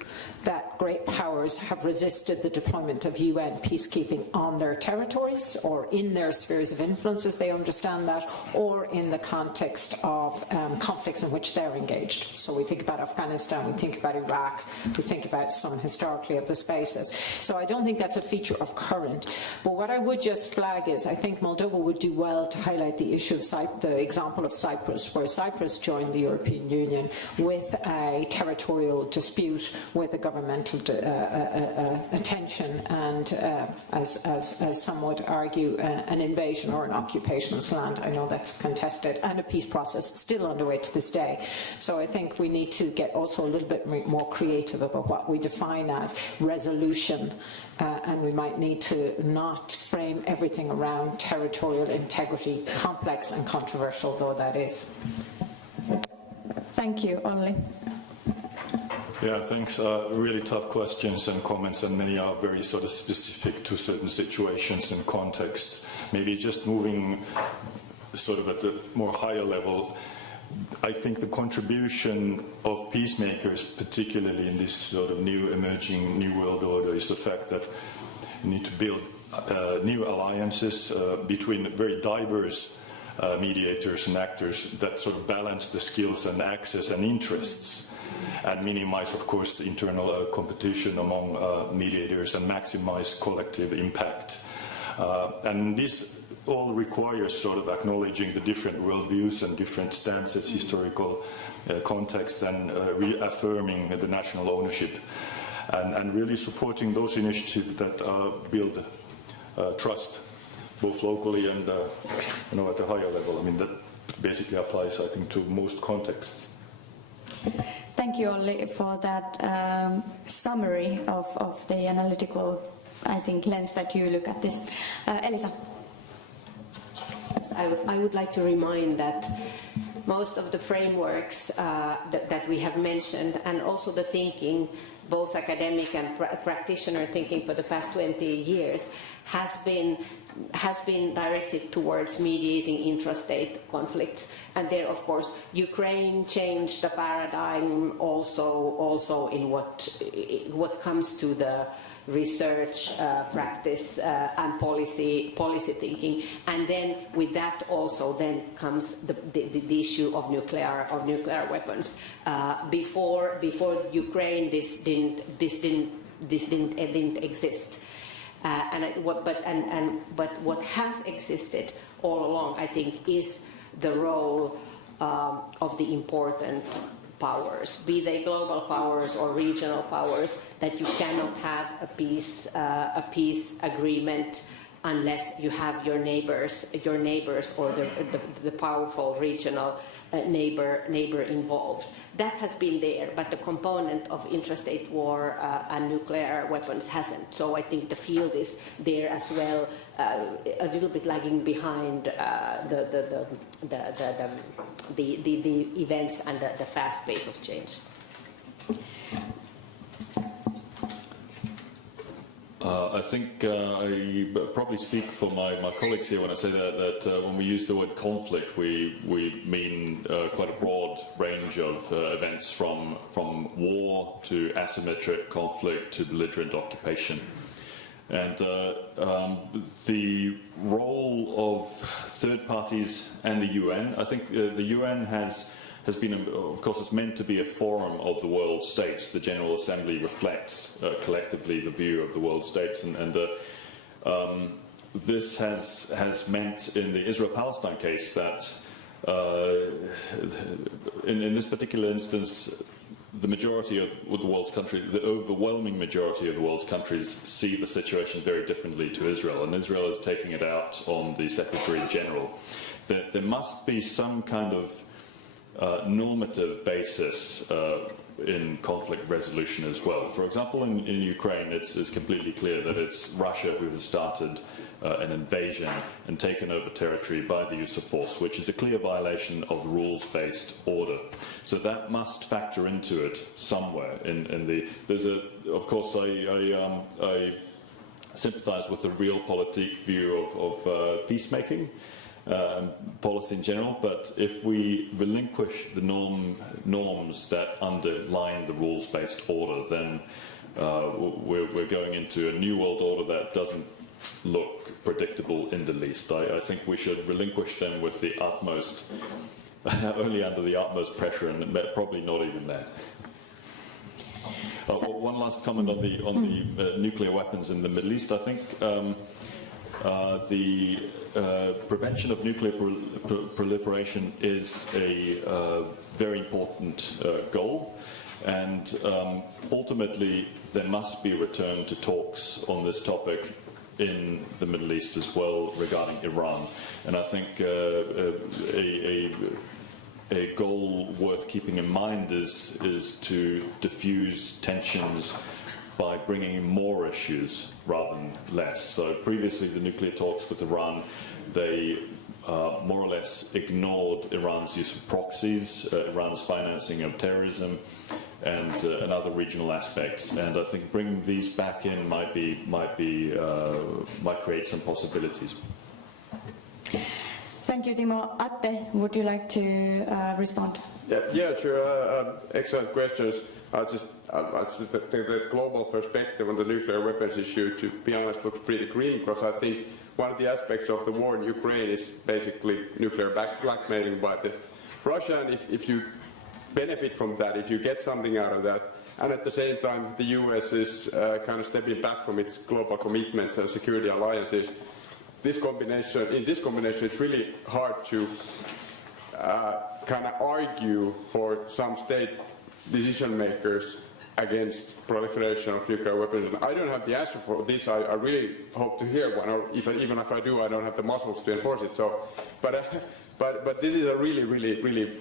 that great powers have resisted the deployment of UN peacekeeping on their territories or in their spheres of influence, as they understand that, or in the context of conflicts in which they're engaged. So we think about Afghanistan, we think about Iraq, we think about some historically of the spaces. So I don't think that's a feature of current. But what I would just flag is I think Moldova would do well to highlight the issue of the example of Cyprus, where Cyprus joined the European Union with a territorial dispute with a governmental attention and, as some would argue, an invasion or an occupation of land. I know that's contested, and a peace process still underway to this day. So I think we need to get also a little bit more creative about what we define as resolution, and we might need to not frame everything around territorial integrity, complex and controversial though that is. Thank you, Olli. Yeah, thanks. Really tough questions and comments, and many are very sort of specific to certain situations and contexts. Maybe just moving sort of at the more higher level, I think the contribution of peacemakers, particularly in this sort of new emerging new world order, is the fact that you need to build new alliances between very diverse mediators and actors that sort of balance the skills and access and interests and minimize, of course, the internal competition among mediators and maximize collective impact. And this all requires sort of acknowledging the different worldviews and different stances, historical context, and reaffirming the national ownership and really supporting those initiatives that build trust, both locally and at a higher level. I mean, that basically applies, I think, to most contexts. Thank you, Olli, for that summary of the analytical, I think, lens that you look at this. Elisa. I would like to remind that most of the frameworks that we have mentioned, and also the thinking, both academic and practitioner thinking for the past 20 years, has been directed towards mediating intrastate conflicts. And there, of course, Ukraine changed the paradigm also in what comes to the research, practice, and policy thinking. And then with that also then comes the issue of nuclear weapons. Before Ukraine, this didn't exist. But what has existed all along, I think, is the role of the important powers, be they global powers or regional powers, that you cannot have a peace agreement unless you have your neighbors or the powerful regional neighbor involved. That has been there, but the component of intrastate war and nuclear weapons hasn't. So I think the field is there as well, a little bit lagging behind the events and the fast pace of change. I think I probably speak for my colleagues here when I say that when we use the word conflict, we mean quite a broad range of events from war to asymmetric conflict to belligerent occupation. And the role of third parties and the UN, I think the UN has been, of course, it's meant to be a forum of the world states. The General Assembly reflects collectively the view of the world states, and this has meant in the Israel-Palestine case that in this particular instance, the majority of the world's countries, the overwhelming majority of the world's countries see the situation very differently to Israel, and Israel is taking it out on the Secretary General. There must be some kind of normative basis in conflict resolution as well. For example, in Ukraine, it's completely clear that it's Russia who has started an invasion and taken over territory by the use of force, which is a clear violation of the rules-based order. So that must factor into it somewhere. Of course, I sympathise with the realpolitik view of peacemaking. Policy in general, but if we relinquish the norms that underline the rules-based order, then we're going into a new world order that doesn't look predictable in the least. I think we should relinquish them with the utmost, only under the utmost pressure, and probably not even then. One last comment on the nuclear weapons in the Middle East. I think the prevention of nuclear proliferation is a very important goal, and ultimately there must be a return to talks on this topic in the Middle East as well regarding Iran. And I think a goal worth keeping in mind is to diffuse tensions by bringing in more issues rather than less. So previously the nuclear talks with Iran, they more or less ignored Iran's use of proxies, Iran's financing of terrorism, and other regional aspects. And I think bringing these back in might create some possibilities. Thank you, Timo. Atte, would you like to respond? Yeah, sure. Excellent questions. I just think the global perspective on the nuclear weapons issue, to be honest, looks pretty grim, because I think one of the aspects of the war in Ukraine is basically nuclear blackmailing by Russia, and if you benefit from that, if you get something out of that, and at the same time the US is kind of stepping back from its global commitments and security alliances, in this combination it's really hard to kind of argue for some state decision makers against proliferation of nuclear weapons. And I don't have the answer for this. I really hope to hear one, or even if I do, I don't have the muscles to enforce it. So, but this is a really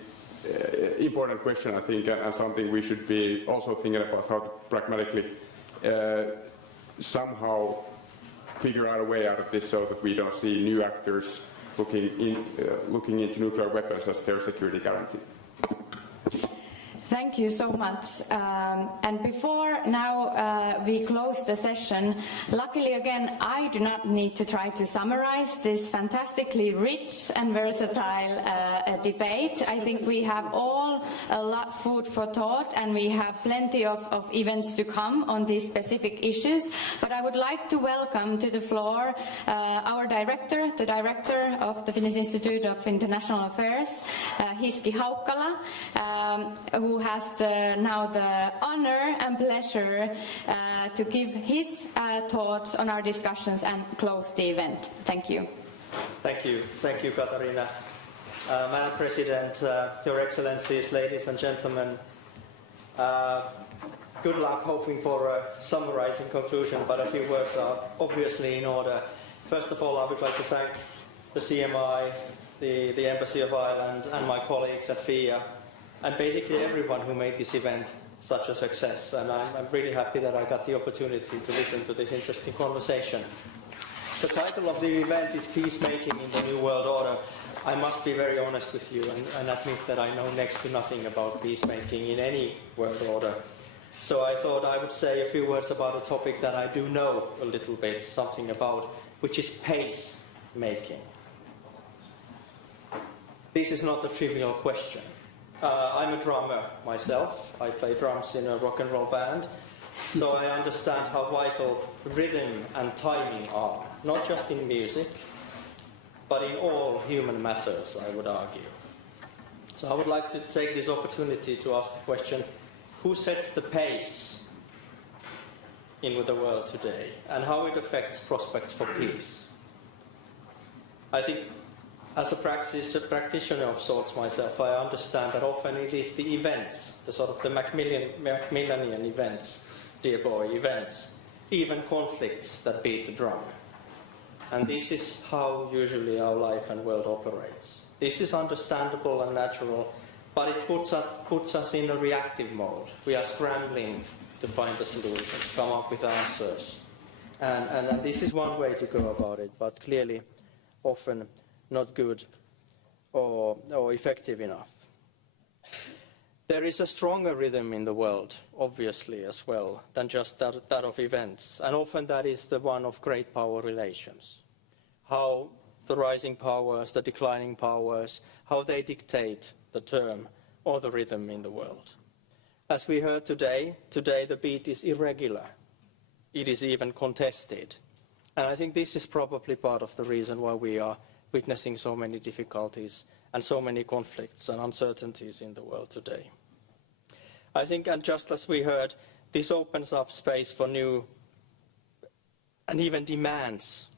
important question, I think, and something we should be also thinking about how to pragmatically somehow figure out a way out of this, so that we don't see new actors looking into nuclear weapons as their security guarantee. Thank you so much. And before now we close the session, luckily again I do not need to try to summarize this fantastically rich and versatile debate. I think we have all a lot food for thought, and we have plenty of events to come on these specific issues. But I would like to welcome to the floor our director, the director of the Finnish Institute of International Affairs, Hiski Haukkala, who has now the honor and pleasure to give his thoughts on our discussions and close the event. Thank you. Thank you, Katarina. Madam President, Your Excellencies, ladies and gentlemen, good luck hoping for a summarizing conclusion, but a few words are obviously in order. First of all, I would like to thank the CMI, the Embassy of Ireland, and my colleagues at FIA, and basically everyone who made this event such a success. And I'm really happy that I got the opportunity to listen to this interesting conversation. The title of the event is Peacemaking in the New World Order. I must be very honest with you and admit that I know next to nothing about peacemaking in any world order. So I thought I would say a few words about a topic that I do know a little bit something about, which is pace-making. This is not a trivial question. I'm a drummer myself. I play drums in a rock and roll band, so I understand how vital rhythm and timing are, not just in music, but in all human matters, I would argue. So I would like to take this opportunity to ask the question, who sets the pace in the world today, and how it affects prospects for peace? I think as a practitioner of sorts myself, I understand that often it is the events, the sort of the Macmillanian events, dear boy, events, even conflicts that beat the drum. And this is how usually our life and world operates. This is understandable and natural, but it puts us in a reactive mode. We are scrambling to find the solutions, come up with answers. And this is one way to go about it, but clearly often not good or effective enough. There is a stronger rhythm in the world, obviously, as well, than just that of events, and often that is the one of great power relations. How the rising powers, the declining powers, how they dictate the term or the rhythm in the world. As we heard today the beat is irregular. It is even contested. And I think this is probably part of the reason why we are witnessing so many difficulties and so many conflicts and uncertainties in the world today. I think, and just as we heard, this opens up space for new, and even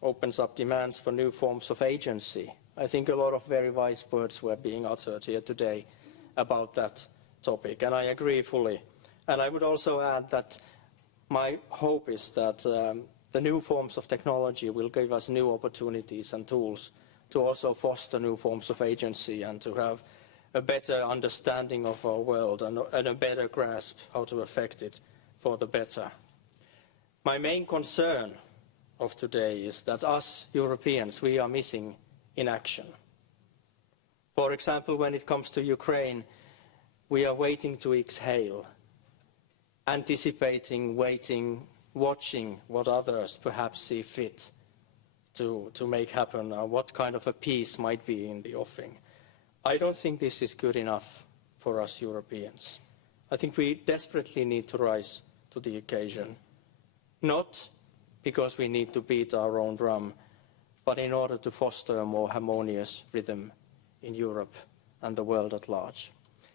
opens up demands for new forms of agency. I think a lot of very wise words were being uttered here today about that topic, and I agree fully. And I would also add that my hope is that the new forms of technology will give us new opportunities and tools to also foster new forms of agency and to have a better understanding of our world and a better grasp how to affect it for the better. My main concern of today is that us Europeans, we are missing in action. For example, when it comes to Ukraine, we are waiting to exhale, anticipating, waiting, watching what others perhaps see fit to make happen, or what kind of a peace might be in the offing. I don't think this is good enough for us Europeans. I think we desperately need to rise to the occasion, not because we need to beat our own drum, but in order to foster a more harmonious rhythm in Europe and the world at large.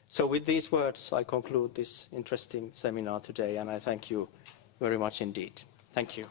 So with these words, I conclude this interesting seminar today, and I thank you very much indeed. Thank you.